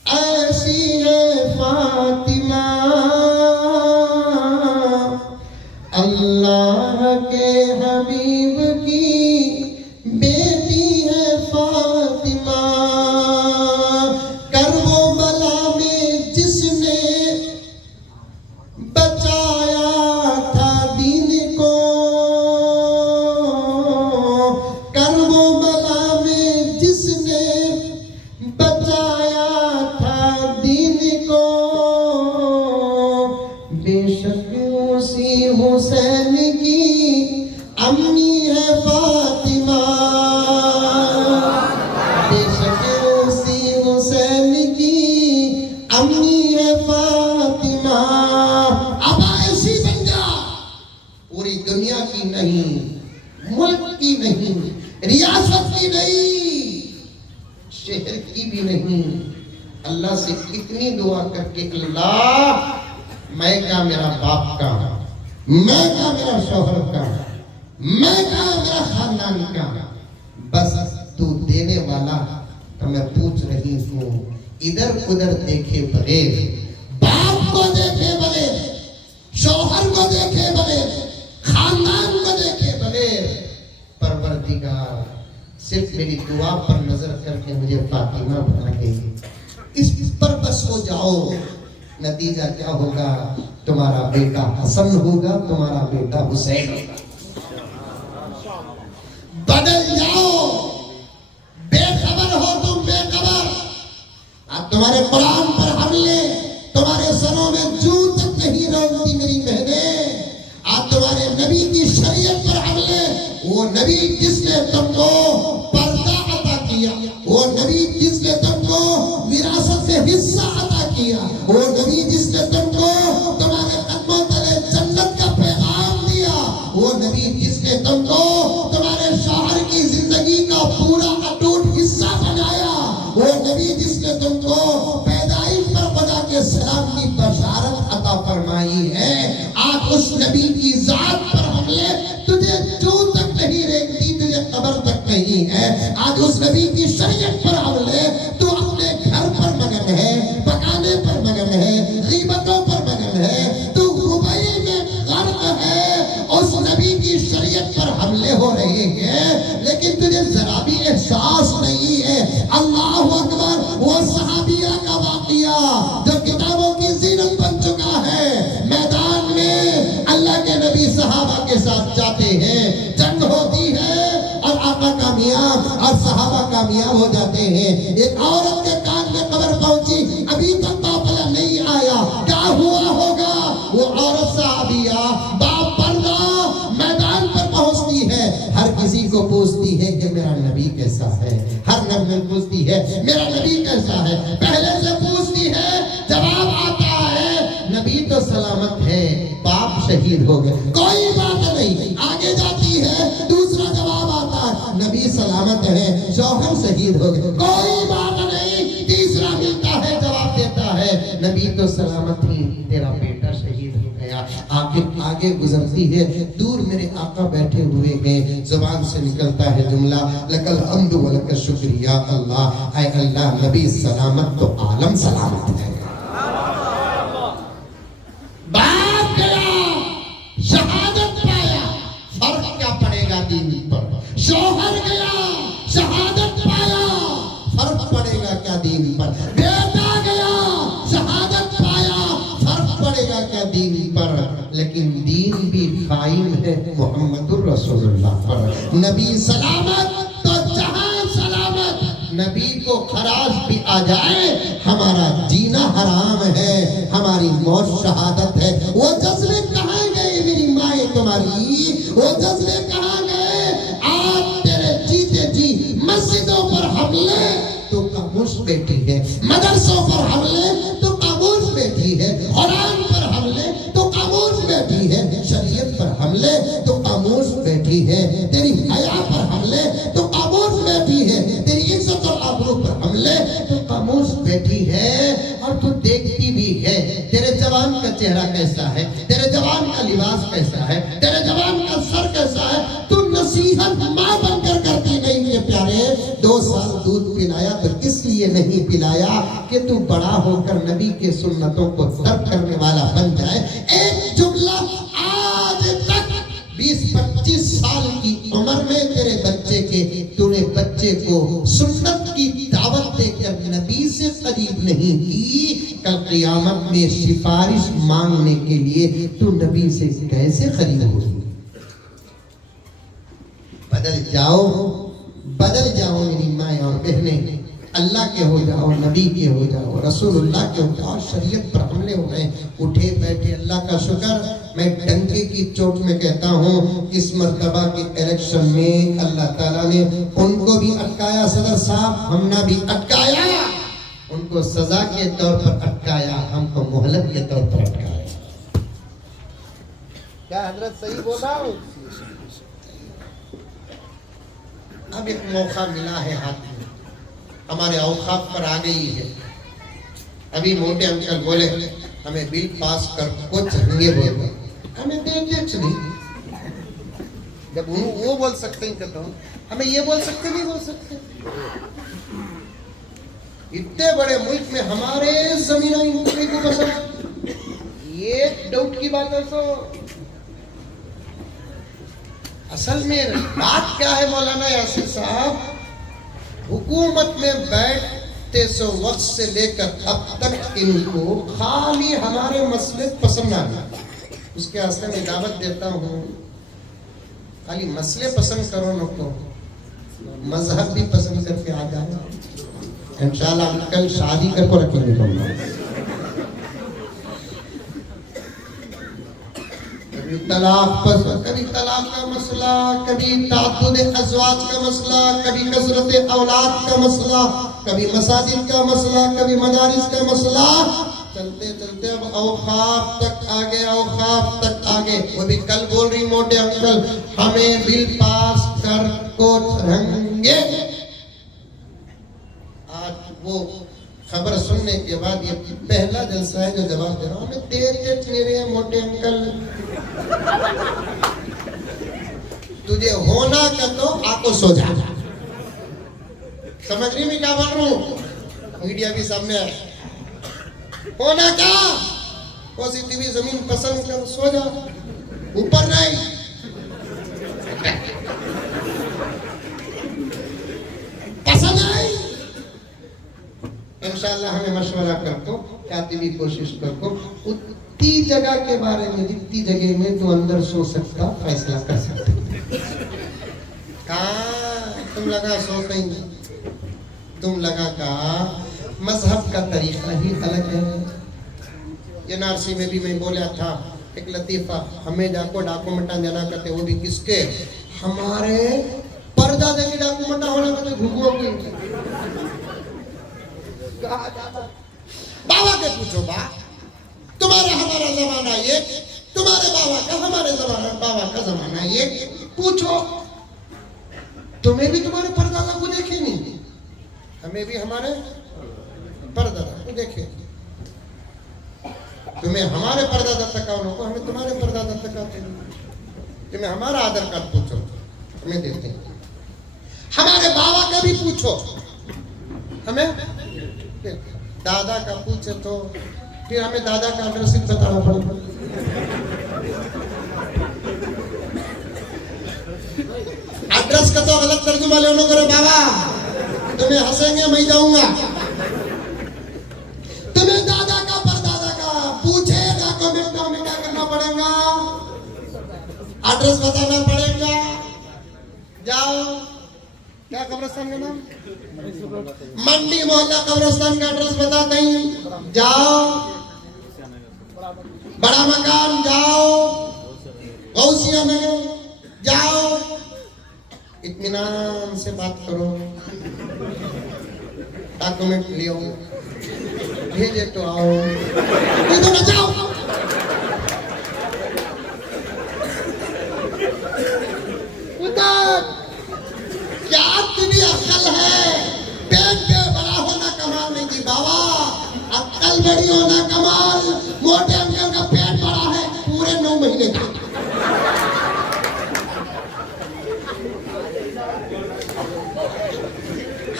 ऐसी है फातिमा, अल्लाह के हबीब की बेटी है फातिमा। करबो बला में जिसने बचाया था दीन को, करबो बला में जिसने बचाया था दीन को, बेशक उसी हुसैन की अम्मी है फातिमा, बेशक उसी हुसैन की अम्मी है फातिमा। अब ऐसी बन जा, पूरी दुनिया की नहीं, मुल्क की नहीं, रियासत की नहीं, शहर की भी नहीं, अल्लाह से इतनी दुआ करके, अल्लाह मैं क्या मेरा बाप का, मैं क्या मेरा शौहर का, मैं क्या मेरा खानदान का, बस तू देने वाला। तो मैं पूछ रही हूँ, इधर उधर देखे बगैर, बाप को देखे बगैर, शौहर को देखे बगैर, खानदान को देखे बगैर, परवरदिगार सिर्फ मेरी दुआ पर नजर करके मुझे फातिमा बना गई, इस पर बस हो जाओ। नतीजा क्या होगा? तुम्हारा बेटा हसन होगा, तुम्हारा बेटा हुसैन होगा। बदल जाओ, बेखबर हो तुम, बेखबर। अब तुम्हारे कुरान पर हमले, तुम्हारे सरों में जू तक नहीं रोकती मेरी बहनें। आज तुम्हारे नबी की शरीयत पर हमले, वो नबी जिसने तुमको पर्दा अता किया, वो नबी जिसने तुमको विरासत से हिस्सा अता किया, वो नबी जिसने तुमको तुम्हारे कदमों तले जन्नत का पैगाम दिया, वो नबी जिसने तुमको तुम्हारे शौहर की जिंदगी का पूरा अटूट हिस्सा बनाया, वो नबी जिसने तुमको पैदाइश पर खुदा के सलाम की बशारत अता फरमाई है। आज उस नबी की जात पर हमले तुझे जू तक नहीं रेंगती, तुझे कब्र तक नहीं है। आज उस नबी की शरीयत पर हमले, तू अपने घर पर मगन है, पकाने पर मगन है, गीबतों पर मगन है, तू दुबई में गर्क है। उस नबी की शरीयत पर हमले हो रहे हैं, लेकिन तुझे जरा भी एहसास नहीं है। अल्लाह अकबर, वो सहाबिया का वाकया जो किताबों की जीनत बन चुका है। मैदान में अल्लाह के नबी सहाबा के साथ जाते हैं, जंग होती है और आका कामयाब और सहाबा कामयाब हो जाते हैं। एक औरत के कान में खबर पहुंची, अभी तक काफिला नहीं आया, क्या हुआ होगा? वो औरत सहाबिया बाप पर्दा मैदान पर पहुंचती है, हर किसी को पूछती है कि मेरा नबी कैसा है, हर नबी पूछती है मेरा नबी कैसा है, पहले से पूछती है, जवाब आता है नबी तो सलामत है, बाप शहीद हो गए, कोई बात नहीं। आगे जाती है, दूसरा जवाब आता है, नबी सलामत है, शौहर शहीद हो गए, कोई बात नहीं। तीसरा मिलता है, जवाब देता है, नबी तो सलामत ही, तेरा बेटा शहीद हो गया। आगे गुजरती है, दूर मेरे आका बैठे हुए हैं, जुबान से निकलता है जुमला, लकल हम्दु व लकल शुक्रिया अल्लाह। ऐ अल्लाह, नबी सलामत तो आलम सलामत है। दीन पर, शौहर गया शहादत पाया, फर्क पड़ेगा क्या दीन पर, बेटा गया शहादत पाया, फर्क पड़ेगा क्या दीन पर। लेकिन दीन भी कायम है मोहम्मदुर रसूलुल्लाह पर। नबी सलामत तो जहां सलामत, नबी को खराश भी आ जाए हमारा जीना हराम है, हमारी मौत शहादत है। वो जज्बे कहाँ गए मेरी माए तुम्हारी, वो जज्बे कहाँ गए। आज तेरे जीते जी मस्जिदों पर हमले तो खामोश बैठी है, मदरसों पर हमले तो खामोश बैठी है, कुरान पर हमले तो खामोश बैठी है, शरीयत पर हमले तो खामोश बैठी है, तेरी हया पर हमले तो खामोश बैठी है, तेरी इज्जत और आबरू पर हमले तो खामोश बैठी है। और तू देखती भी है तेरे जवान का चेहरा कैसा है, तेरे जवान का लिबास कैसा है, तेरे जवान का सर कैसा है। तू नसीहत माँ बनकर करती नहीं है प्यारे। 2 साल दूध पिलाया तो इसलिए नहीं पिलाया कि तू बड़ा होकर नबी के सुन्नतों को तर्क करने वाला बन जाए। एक जुमला आज तक 20-25 साल की उम्र में तेरे बच्चे के, तूने बच्चे को सुन्नत की दावत देकर नबी से करीब नहीं की। कल क़यामत में सिफारिश मांगने के लिए तू नबी से कैसे करीब होगी। बदल जाओ मेरी माएँ और बहनें, अल्लाह के हो जाओ, नबी के हो जाओ, रसूलुल्लाह के हो जाओ। शरीयत पर हमले हो गए, उठे बैठे अल्लाह का शुक्र। मैं डंके की चोट में कहता हूँ, इस मर्तबा के इलेक्शन में अल्लाह ताला ने उनको भी अटकाया, सदर साहब हमने भी अटकाया, उनको सजा के तौर पर अटकाया, हमको मोहलत के तौर पर अटकाया। क्या हजरत सही बोला? अब एक मौका मिला है हाथ में, हमारे औकात पर आ गई है। अभी मोटे अंकल बोले हमें बिल पास कर, कुछ हंगे बोले हमें देख नहीं। जब वो बोल सकते हैं तो हमें ये बोल सकते नहीं बोल सकते। इतने बड़े मुल्क में हमारे जमीना इनको को पसंद, ये डाउट की बात है। तो असल में बात क्या है मौलाना यासिर साहब, हुकूमत में बैठते सो वक्त से लेकर अब तक इनको खाली हमारे मसले पसंद आना। उसके आस्ते में दावत देता हूँ, खाली मसले पसंद करो न तो मजहब भी पसंद करके आ जाए। इंशाल्लाह कल शादी करके रखेंगे तुम। कभी तलाक का मसला, कभी ताद्दुद अज़वाज का मसला, कभी कसरत औलाद का मसला, कभी मसाजिद का मसला, कभी मदारिस का मसला। चलते चलते अब औकाफ तक आगे, औकाफ तक आगे। वो भी कल बोल रही मोटे अंकल हमें बिल पास कर को रहेंगे। आज वो खबर सुनने के बाद ये पहला जलसा है जो जवाब दे रहा हूँ। हमें देर नहीं रहे मोटे अंकल, तुझे होना का तो आको सो जा। समझ रही मैं क्या बोल रहा हूँ? मीडिया भी सामने है। होना का पॉजिटिव जमीन पसंद कर, सो जा, ऊपर नहीं। पसंद नहीं इंशाल्लाह हमें मशवरा करको, कातिबी कोशिश करको, उतनी जगह के बारे में जितनी जगह में तो अंदर सो सकता फैसला कर सकते। कहाँ तुम लगा सो कहीं, तुम लगा का मजहब का तरीका ही अलग है। ये नारसी में भी मैं बोला था एक लतीफा, हमें जाको डॉक्यूमेंट देना करते, वो भी किसके, हमारे पर्दा देके डॉक्यूमेंट होना करते घुगुआ को। बाबा के पूछो बा, तुम्हारा हमारा जमाना ये, तुम्हारे बाबा का हमारे जमाना बाबा का जमाना ये, पूछो। तुम्हें भी तुम्हारे परदादा को देखे नहीं, हमें भी हमारे परदादा को देखे। तुम्हें हमारे परदादा तकाओ को, हमें तुम्हारे परदादा तकाते नहीं। तुम्हें हमारा आधार कार्ड पूछो, हमें देते हैं। हमारे बाबा का भी पूछो, हमें दादा का पूछे तो फिर हमें दादा का एड्रेस बताना पड़ेगा। एड्रेस का तो गलत तर्जुमा ले लो बाबा, तुम्हें हंसेंगे मैं जाऊंगा। तुम्हें दादा का परदादा का पूछे डॉक्यूमेंट में क्या करना पड़ेगा, एड्रेस बताना पड़ेगा। जाओ, क्या कब्रिस्तान का नाम, मंडी मोहल्ला कब्रिस्तान का एड्रेस बता दें। जाओ, बड़ा मकान जाओ, गौसिया नगर जाओ, इत्मीनान से बात करो, डॉक्यूमेंट ले आओ, भेजे तो आओ, ये तो न जाओ। क्या तुझे अक्ल है, पेट पे बड़ा होना कमाल नहीं थी बाबा, अक्ल बड़ी होना कमाल। मोटे अंकल का पेट बड़ा है पूरे 9 महीने का।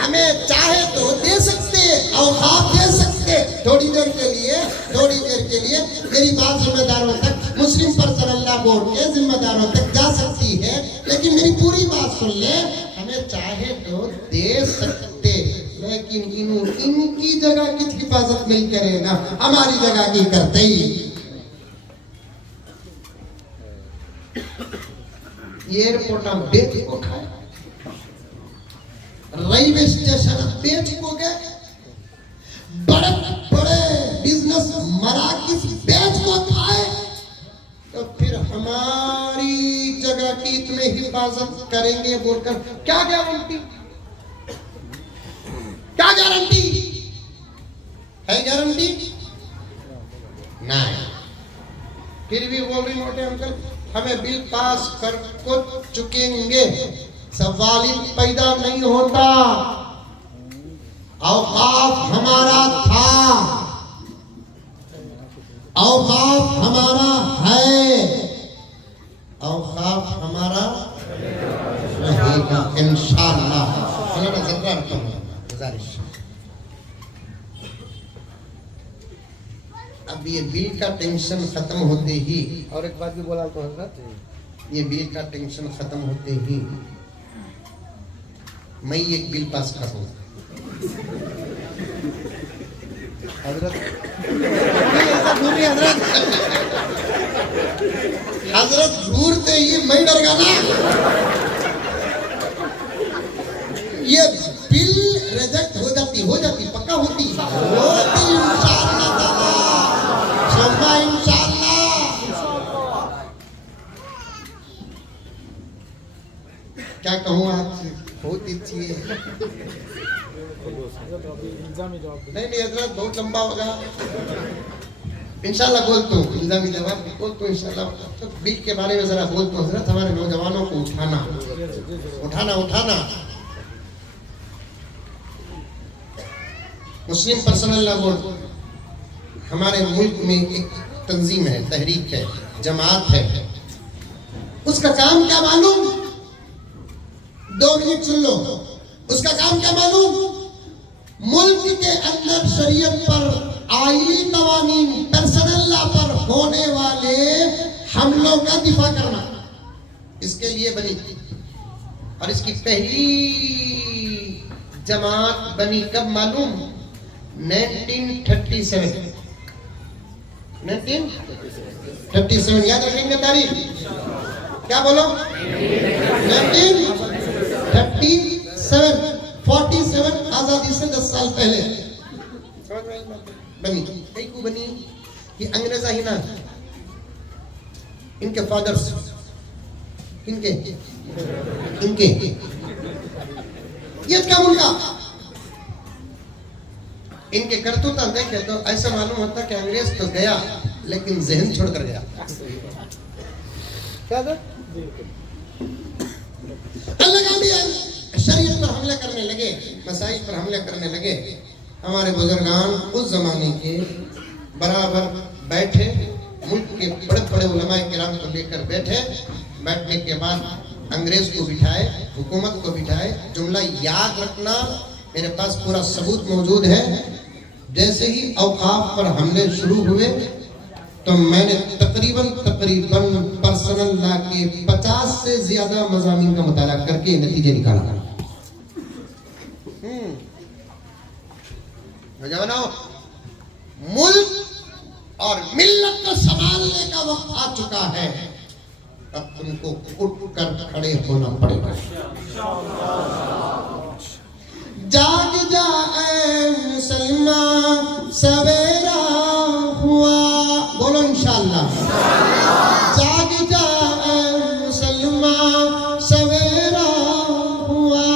हमें चाहे तो दे सकते और आप दे सकते, थोड़ी देर के लिए मेरी बात जिम्मेदारों तक, मुस्लिम पर्सनल बोर्ड के जिम्मेदारों तक जा सकती है, लेकिन मेरी पूरी बात सुन ले। हमें चाहे तो दे सकते, लेकिन इनकी जगह की हिफाजत नहीं करेगा, हमारी जगह की करते ही। एयरपोर्ट हम बेच को खाए, रेलवे स्टेशन बेच को गए, बड़े बड़े बिजनेस मराकिज बेच को खाए, तो फिर हमारी जगह की इतने हिफाजत करेंगे बोलकर क्या गारंटी, क्या गारंटी है? गारंटी नहीं। फिर भी बोल रही मोटे अंकल हमें बिल पास कर को चुकेंगे, सवाल ही पैदा नहीं होता। औकाफ हमारा था, औकाफ हमारा है, औकाफ हमारा रहेगा इंशाअल्लाह। गुजारिश, अब ये बिल का टेंशन खत्म होते ही, और एक बात भी बोला तो हजरत, ये बिल का टेंशन खत्म होते ही मैं एक बिल पास करूं। हजरत ऐसा दूर नहीं हजरत, हजरत घूरते ही मैं डर गया ना। ये बिल रिजेक्ट हो जाती पक्का होती इंशाअल्लाह। क्या कहूँ आपसे, बहुत इच्छी है। नहीं हजरत बहुत लंबा होगा, इंशाल्लाह बोलता हूँ, इल्जामी जवाब बोलता हूँ इंशाल्लाह। तो बिल के बारे में जरा बोलता हूँ हजरत, हमारे नौजवानों को उठाना। मुस्लिम पर्सनल लॉ बोर्ड हमारे मुल्क में एक तंजीम है, तहरीक है, जमात है। उसका काम क्या मालूम, 2 मिनट सुन लो, उसका काम क्या मालूम, मुल्क के अंदर शरीयत पर, आईनी कवानीन, पर्सनल लॉ पर होने वाले हमलों का दिफा करना, इसके लिए बनी। और इसकी पहली जमात बनी कब मालूम, 1937 याद रखेंगे तारीख, क्या बोलो, 1937, 47 आजादी से 10 साल पहले बनी। कई को बनी कि अंग्रेजा ही ना, इनके फादर्स, इनके ये क्या मुल्का, इनके करतूत देखे तो ऐसा मालूम होता कि अंग्रेज तो गया लेकिन जहन छोड़कर गया। क्या था? शरीयत पर हमले करने लगे, मसाइल पर हमले करने लगे। हमारे बुजुर्गान उस जमाने के बराबर बैठे, मुल्क के बड़े बड़े उलमाए किराम को लेकर बैठे, बैठने के बाद अंग्रेज को बिठाए, हुकूमत को बिठाए। जुमला याद रखना, मेरे पास पूरा सबूत मौजूद है। जैसे ही औकाफ पर हमले शुरू हुए तो मैंने तकरीबन पर्सनल ला के 50 से ज्यादा मज़ामीन का मुताला करके नतीजे निकाला। नौजवानों, मुल्क और मिल्लत को संभालने का वक्त आ चुका है। अब तुमको उठकर खड़े होना पड़ेगा। जाग जा ऐ मुसलमान, सवेरा हुआ, बोलो इंशाअल्लाह। जाग जा ऐ मुसलमान, सवेरा हुआ,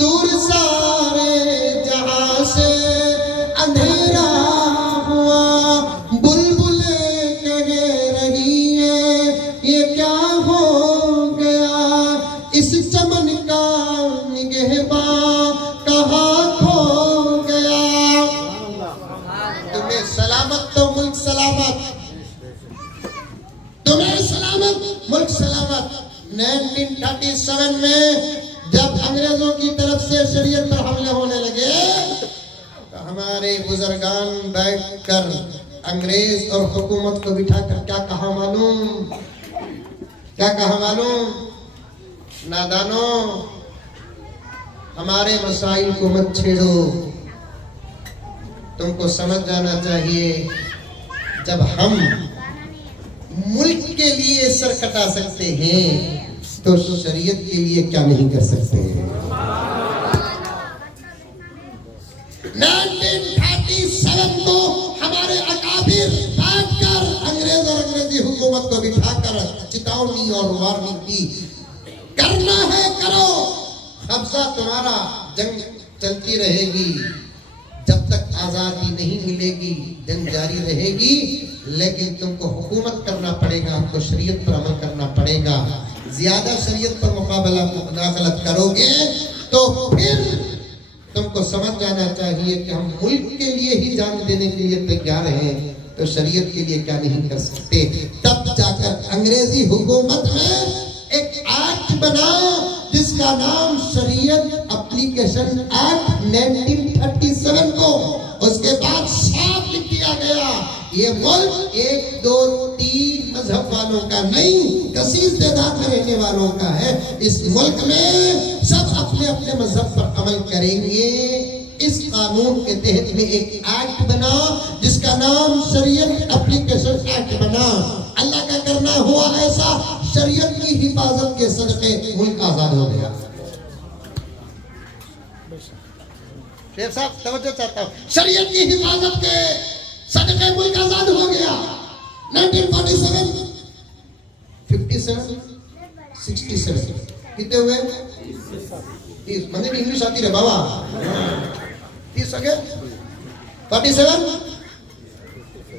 दूर सारे जहां से अंधेरा हुआ। बुलबुलें कह रही है ये क्या हो गया, इस चमन का निगहबान कहाँ खो गया। तुम्हें सलामत तो मुल्क सलामत, तुम्हें सलामत मुल्क सलामत। 1937 में जब अंग्रेजों की तरफ से शरीयत पर हमले होने लगे तो हमारे बुजुर्गान बैठकर अंग्रेज और हुकूमत को बिठाकर क्या कहा मालूम, क्या कहा मालूम? नादानों, हमारे मसाइल को मत छेड़ो। तुमको समझ जाना चाहिए, जब हम मुल्क के लिए सर कटा सकते हैं तो शरीयत के लिए क्या नहीं कर सकते। 1937 को हमारे अकाबिर बैठकर अंग्रेज और अंग्रेजी हुकूमत को बिठाकर चेतावनी और वार्निंग दी, करना है करो, कब्जा तुम्हारा, जंग चलती रहेगी, जब तक आजादी नहीं मिलेगी जंग जारी रहेगी, लेकिन तुमको हुकूमत करना पड़ेगा, हमको शरीयत पर अमल करना पड़ेगा। ज्यादा शरीयत पर मुकाबला मुदाखलत करोगे तो फिर तुमको समझ जाना चाहिए कि हम मुल्क के लिए ही जान देने के लिए तैयार हैं, तो शरीयत के लिए क्या नहीं कर सकते। तब जाकर अंग्रेजी हुकूमत में एक एक्ट बना जिसका नाम शरीयत एप्लीकेशन एक्ट 1937 को, उसके बाद साफ लिख दिया गया ये मुल्क 1, 2, 3 मजहब वालों का नहीं, कसीस तादाद में रहने वालों का है। इस मुल्क में सब अपने अपने मजहब पर अमल करेंगे। इस कानून के तहत में एक एक्ट बना जिसका नाम शरीयत एप्लीकेशन एक्ट बना। अल्लाह का करना हुआ ऐसा, शरीयत की हिफाजत के सदके मुल्क आजाद हो गया। शेख साहब तवज्जो चाहता हूँ, शरीयत की हिफाजत के सदके मुल्क आजाद हो गया। 1947, 57, 67 कितने हुए? 30। मंदिर इंग्लिश आती रहे बाबा। 30 हो गए, 47,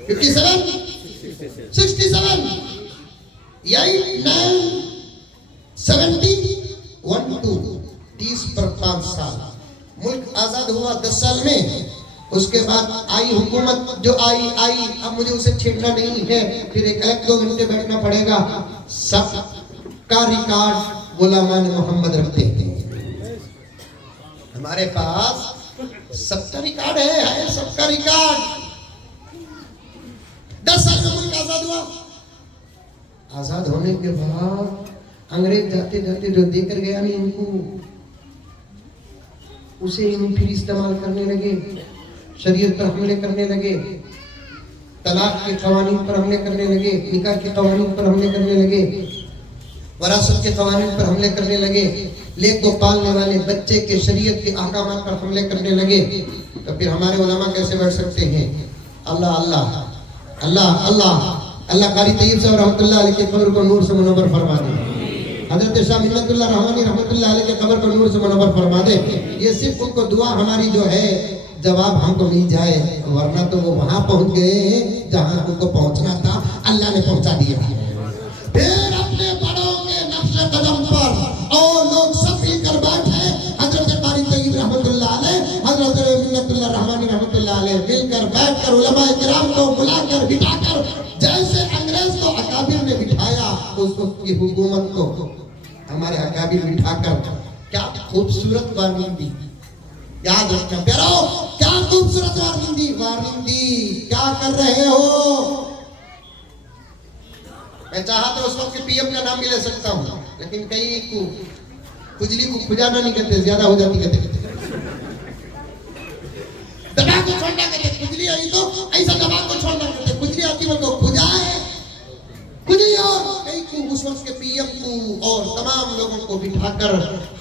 57, 67, 8, 9, 70, 1, 2, 30 पर 5 साल मुल्क आजाद हुआ 10 साल में। उसके बाद आई हुकूमत जो आई, अब मुझे उसे छेड़ना नहीं है, फिर एक 1-2 घंटे बैठना पड़ेगा। सब का रिकॉर्ड गुलामान मोहम्मद रखते हैं। हमारे पास सबका रिकॉर्ड है सबका रिकॉर्ड। 10 साल में मुल्क आजाद हुआ। आजाद होने के बाद अंग्रेज जाते जाते जो देकर गया नहीं इनको, उसे इन फिर इस्तेमाल करने लगे, शरीयत पर हमले करने लगे, तलाक के कवानीन पर हमले करने लगे, निकाह के कवानीन पर हमले करने लगे, वरासत के कवानीन पर हमले करने लगे, लेक को पालने वाले बच्चे के शरीयत के अहकामात पर हमले करने लगे। तो फिर हमारे उलमा कैसे बैठ सकते हैं? अल्लाह अल्लाह अल्लाह अल्लाह अल्लाह कारी तैयब साहब रहमतुल्लाह अलैह के कब्र को नूर से मुनव्वर फरमा दे। हजरत शाह मिन्नतुल्लाह रहमानी रहमतुल्लाह अलैह के कब्र को नूर से मुनव्वर फरमा दे। ये सिर्फ उनको दुआ हमारी जो है जवाब हमको मिल जाए, वरना तो वो वहां पहुंच गए जहां उनको पहुंचना था, अल्लाह ने पहुंचा दिया। फिर अपने बड़ों के नक्शे कदम पर और लोग सब मिलकर बैठे, हजरत कारी तैयब रहमतुल्लाह अलैह, हजरत मिन्नतुल्लाह रहमानी रहमतुल्लाह अलैह मिलकर बैठकर उलमा किराम को बुलाकर बिठाकर, जैसे अंग्रेज को अकाबिर ने बिठाया उस वक्त की हुकूमत को हमारे अकाबिर बिठाकर क्या खूबसूरत वार्निंग दी। याद रखना प्यारो, क्या खूबसूरत वार्निंग दी। क्या कर रहे हो? मैं चाहा तो उस वक्त के पीएम का नाम भी ले सकता हूँ, लेकिन कई को खुजली को खुजाना नहीं कहते, ज्यादा हो जाती कहते दबा को छोड़ना कहते, खुजली आई तो ऐसा दबा को छोड़ना कहते, खुजली आती वो तो खुजाए खुजली। और कई को उस वक्त के पीएम को और तमाम लोगों को बिठाकर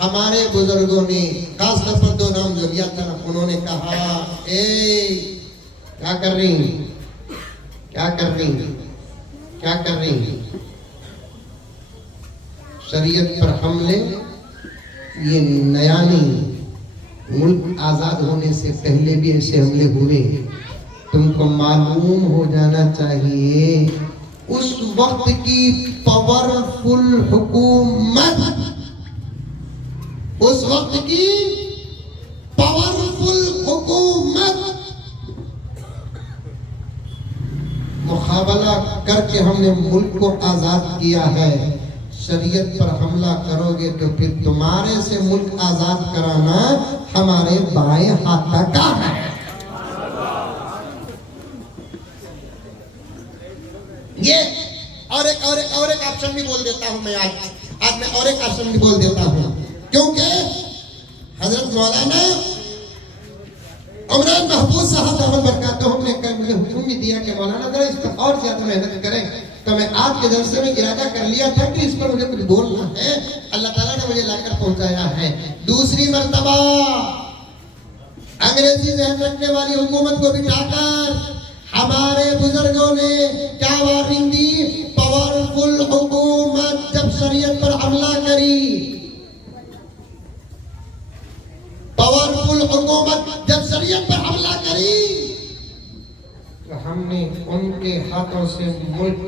हमारे बुजुर्गों ने खासतौर पर दो नाम जो लिया था, उन्होंने कहा ए क्या कर रही, क्या कर रही, क्या कर रही, शरीयत पर हमले ये नया नहीं, मुल्क आजाद होने से पहले भी ऐसे हमले हुए। तुमको मालूम हो जाना चाहिए उस वक्त की पावरफुल हुकूमत, उस वक्त की पावरफुल हुकूमत मुकाबला करके हमने मुल्क को आजाद किया है। शरीयत पर हमला करोगे तो फिर तुम्हारे से मुल्क आजाद कराना हमारे बाएं हाथ का काम है। ये और एक ऑप्शन भी बोल देता हूं मैं आज मैं और एक ऑप्शन भी बोल देता हूं, क्योंकि हजरत मौलाना उमर महफूज साहब दामद बरकातहू ने कल मुझे हुक्म भी दिया कि मौलाना जरा इस पर और ज्यादा मेहनत करें, तो मैं आज के जलसे में इरादा कर लिया था कि इस पर मुझे कुछ बोलना है। अल्लाह ताला ने मुझे लाकर पहुंचाया है। दूसरी मर्तबा अंग्रेजी जहन रखने वाली हुकूमत को बिठाकर हमारे बुजुर्गों ने क्या वार्निंग दी, पावरफुल हुकूमत जब शरीयत पर हमला करी, पावरफुल हुकूमत जब शरीयत पर हमला करी तो हमने उनके हाथों से मुल्क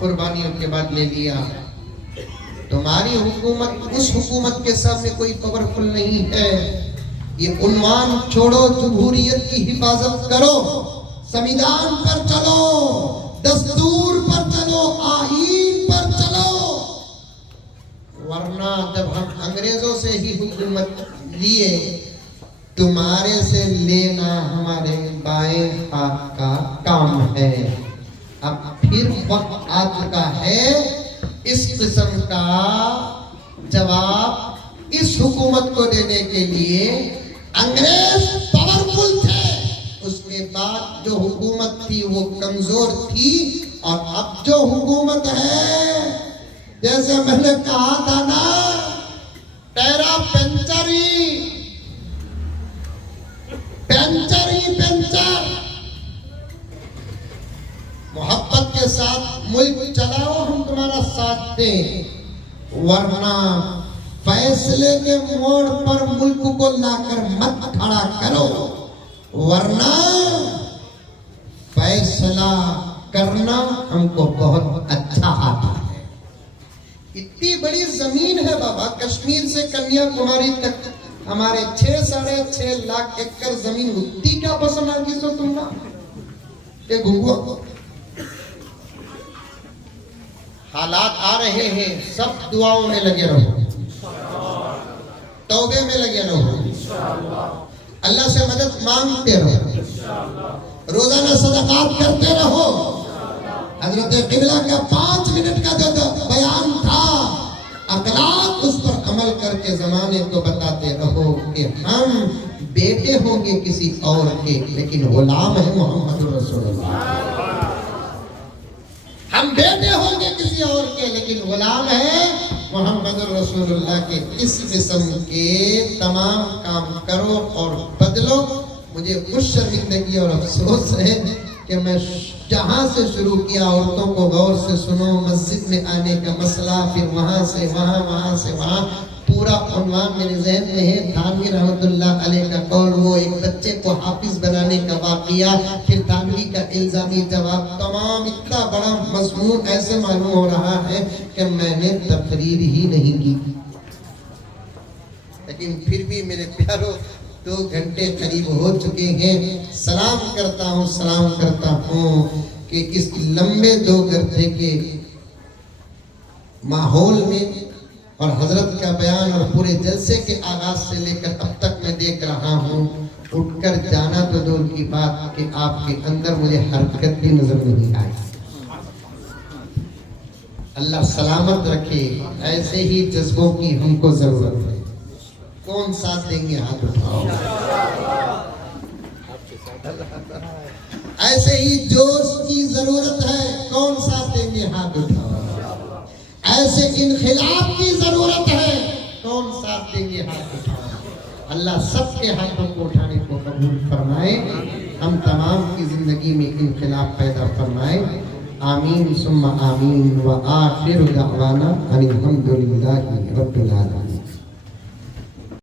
कुर्बानियों के बाद ले लिया। तुम्हारी हुकूमत उस हुकूमत के सामने कोई पावरफुल नहीं है। ये उन्वान छोड़ो, जमहूरियत की हिफाजत करो, संविधान पर चलो, दस्तूर पर चलो, आईन पर चलो, वरना जब हम अंग्रेजों से ही हुकूमत लिए, तुम्हारे से लेना हमारे बाएं हाथ का काम है। अब फिर वक्त आ चुका है इस किस्म का जवाब इस हुकूमत को देने के लिए। अंग्रेज पावरफुल थे, उसके बाद जो हुकूमत थी वो कमजोर थी, और अब जो हुकूमत है, जैसे मैंने कहा था ना, तेरा पेंचर मोहब्बत के साथ मुल्क चलाओ, हम तुम्हारा साथ दें, वरना फैसले के मोड़ पर मुल्क को लाकर मत खड़ा करो, वरना फैसला करना हमको बहुत अच्छा आता है। इतनी बड़ी जमीन है बाबा, कश्मीर से कन्याकुमारी तक हमारे 6-6.5 लाख एकड़ जमीन उतनी क्या पसंद आती सो तुमना ये घुगुआ। हालात आ रहे हैं, सब दुआओं में लगे रहो, तौबे में लगे रहो, अल्लाह से मदद मांगते रहो, रोजाना सदकात करते रहो। हजरत क़िबला का 5 मिनट का जो बयान था, अखलाक, उस पर अमल करके जमाने को बताते रहो कि हम बेटे होंगे किसी और के, लेकिन गुलाम है मोहम्मद रसूलुल्लाह। हम बेटे होंगे किसी और के, लेकिन गुलाम है मोहम्मद रसूलुल्लाह के। इस किस्म के तमाम काम करो और बदलो। मुझे कुछ शर्मिंदगी और अफसोस है कि मैं जहाँ से शुरू किया, औरतों को गौर से सुनो, मस्जिद में आने का मसला, फिर वहाँ से वहाँ, वहाँ से वहाँ, पूरा उन्वान मेरे ज़हन में है। थानवी रहमतुल्लाह अलैह का कौल, वो एक बच्चे को हाफिज बनाने का वाक़िया, फिर थानवी का इल्ज़ामी जवाब, तमाम इतना बड़ा मज़मून ऐसे मालूम हो रहा है कि मैंने तकरीर ही नहीं की। लेकिन फिर भी मेरे प्यारों, 2 घंटे करीब हो चुके हैं। सलाम करता हूँ कि इस लंबे 2 घंटे के माहौल में और हजरत का बयान और पूरे जलसे के आगाज से लेकर अब तक मैं देख रहा हूँ, उठकर जाना तो दूर की बात कि आपके अंदर मुझे हरकत भी नजर नहीं आई। अल्लाह सलामत रखे। ऐसे ही जज्बों की हमको जरूरत है। कौन साथ देंगे हाथ उठाओ। ऐसे ही जोश की जरूरत है। कौन साथ देंगे हाथ उठाओ। ऐसे इनखिलाफ की जरूरत है। कौन साथ देंगे हाथ उठाओ। अल्लाह सबके हाथों को उठाने को कबूल फरमाए। हम तमाम की जिंदगी में इनखिलाफ पैदा फरमाए। आमीन सुम्मा आमीन व आखिर दावाना अनिल हम्दुलिल्लाहि रब्बिल आलमीन।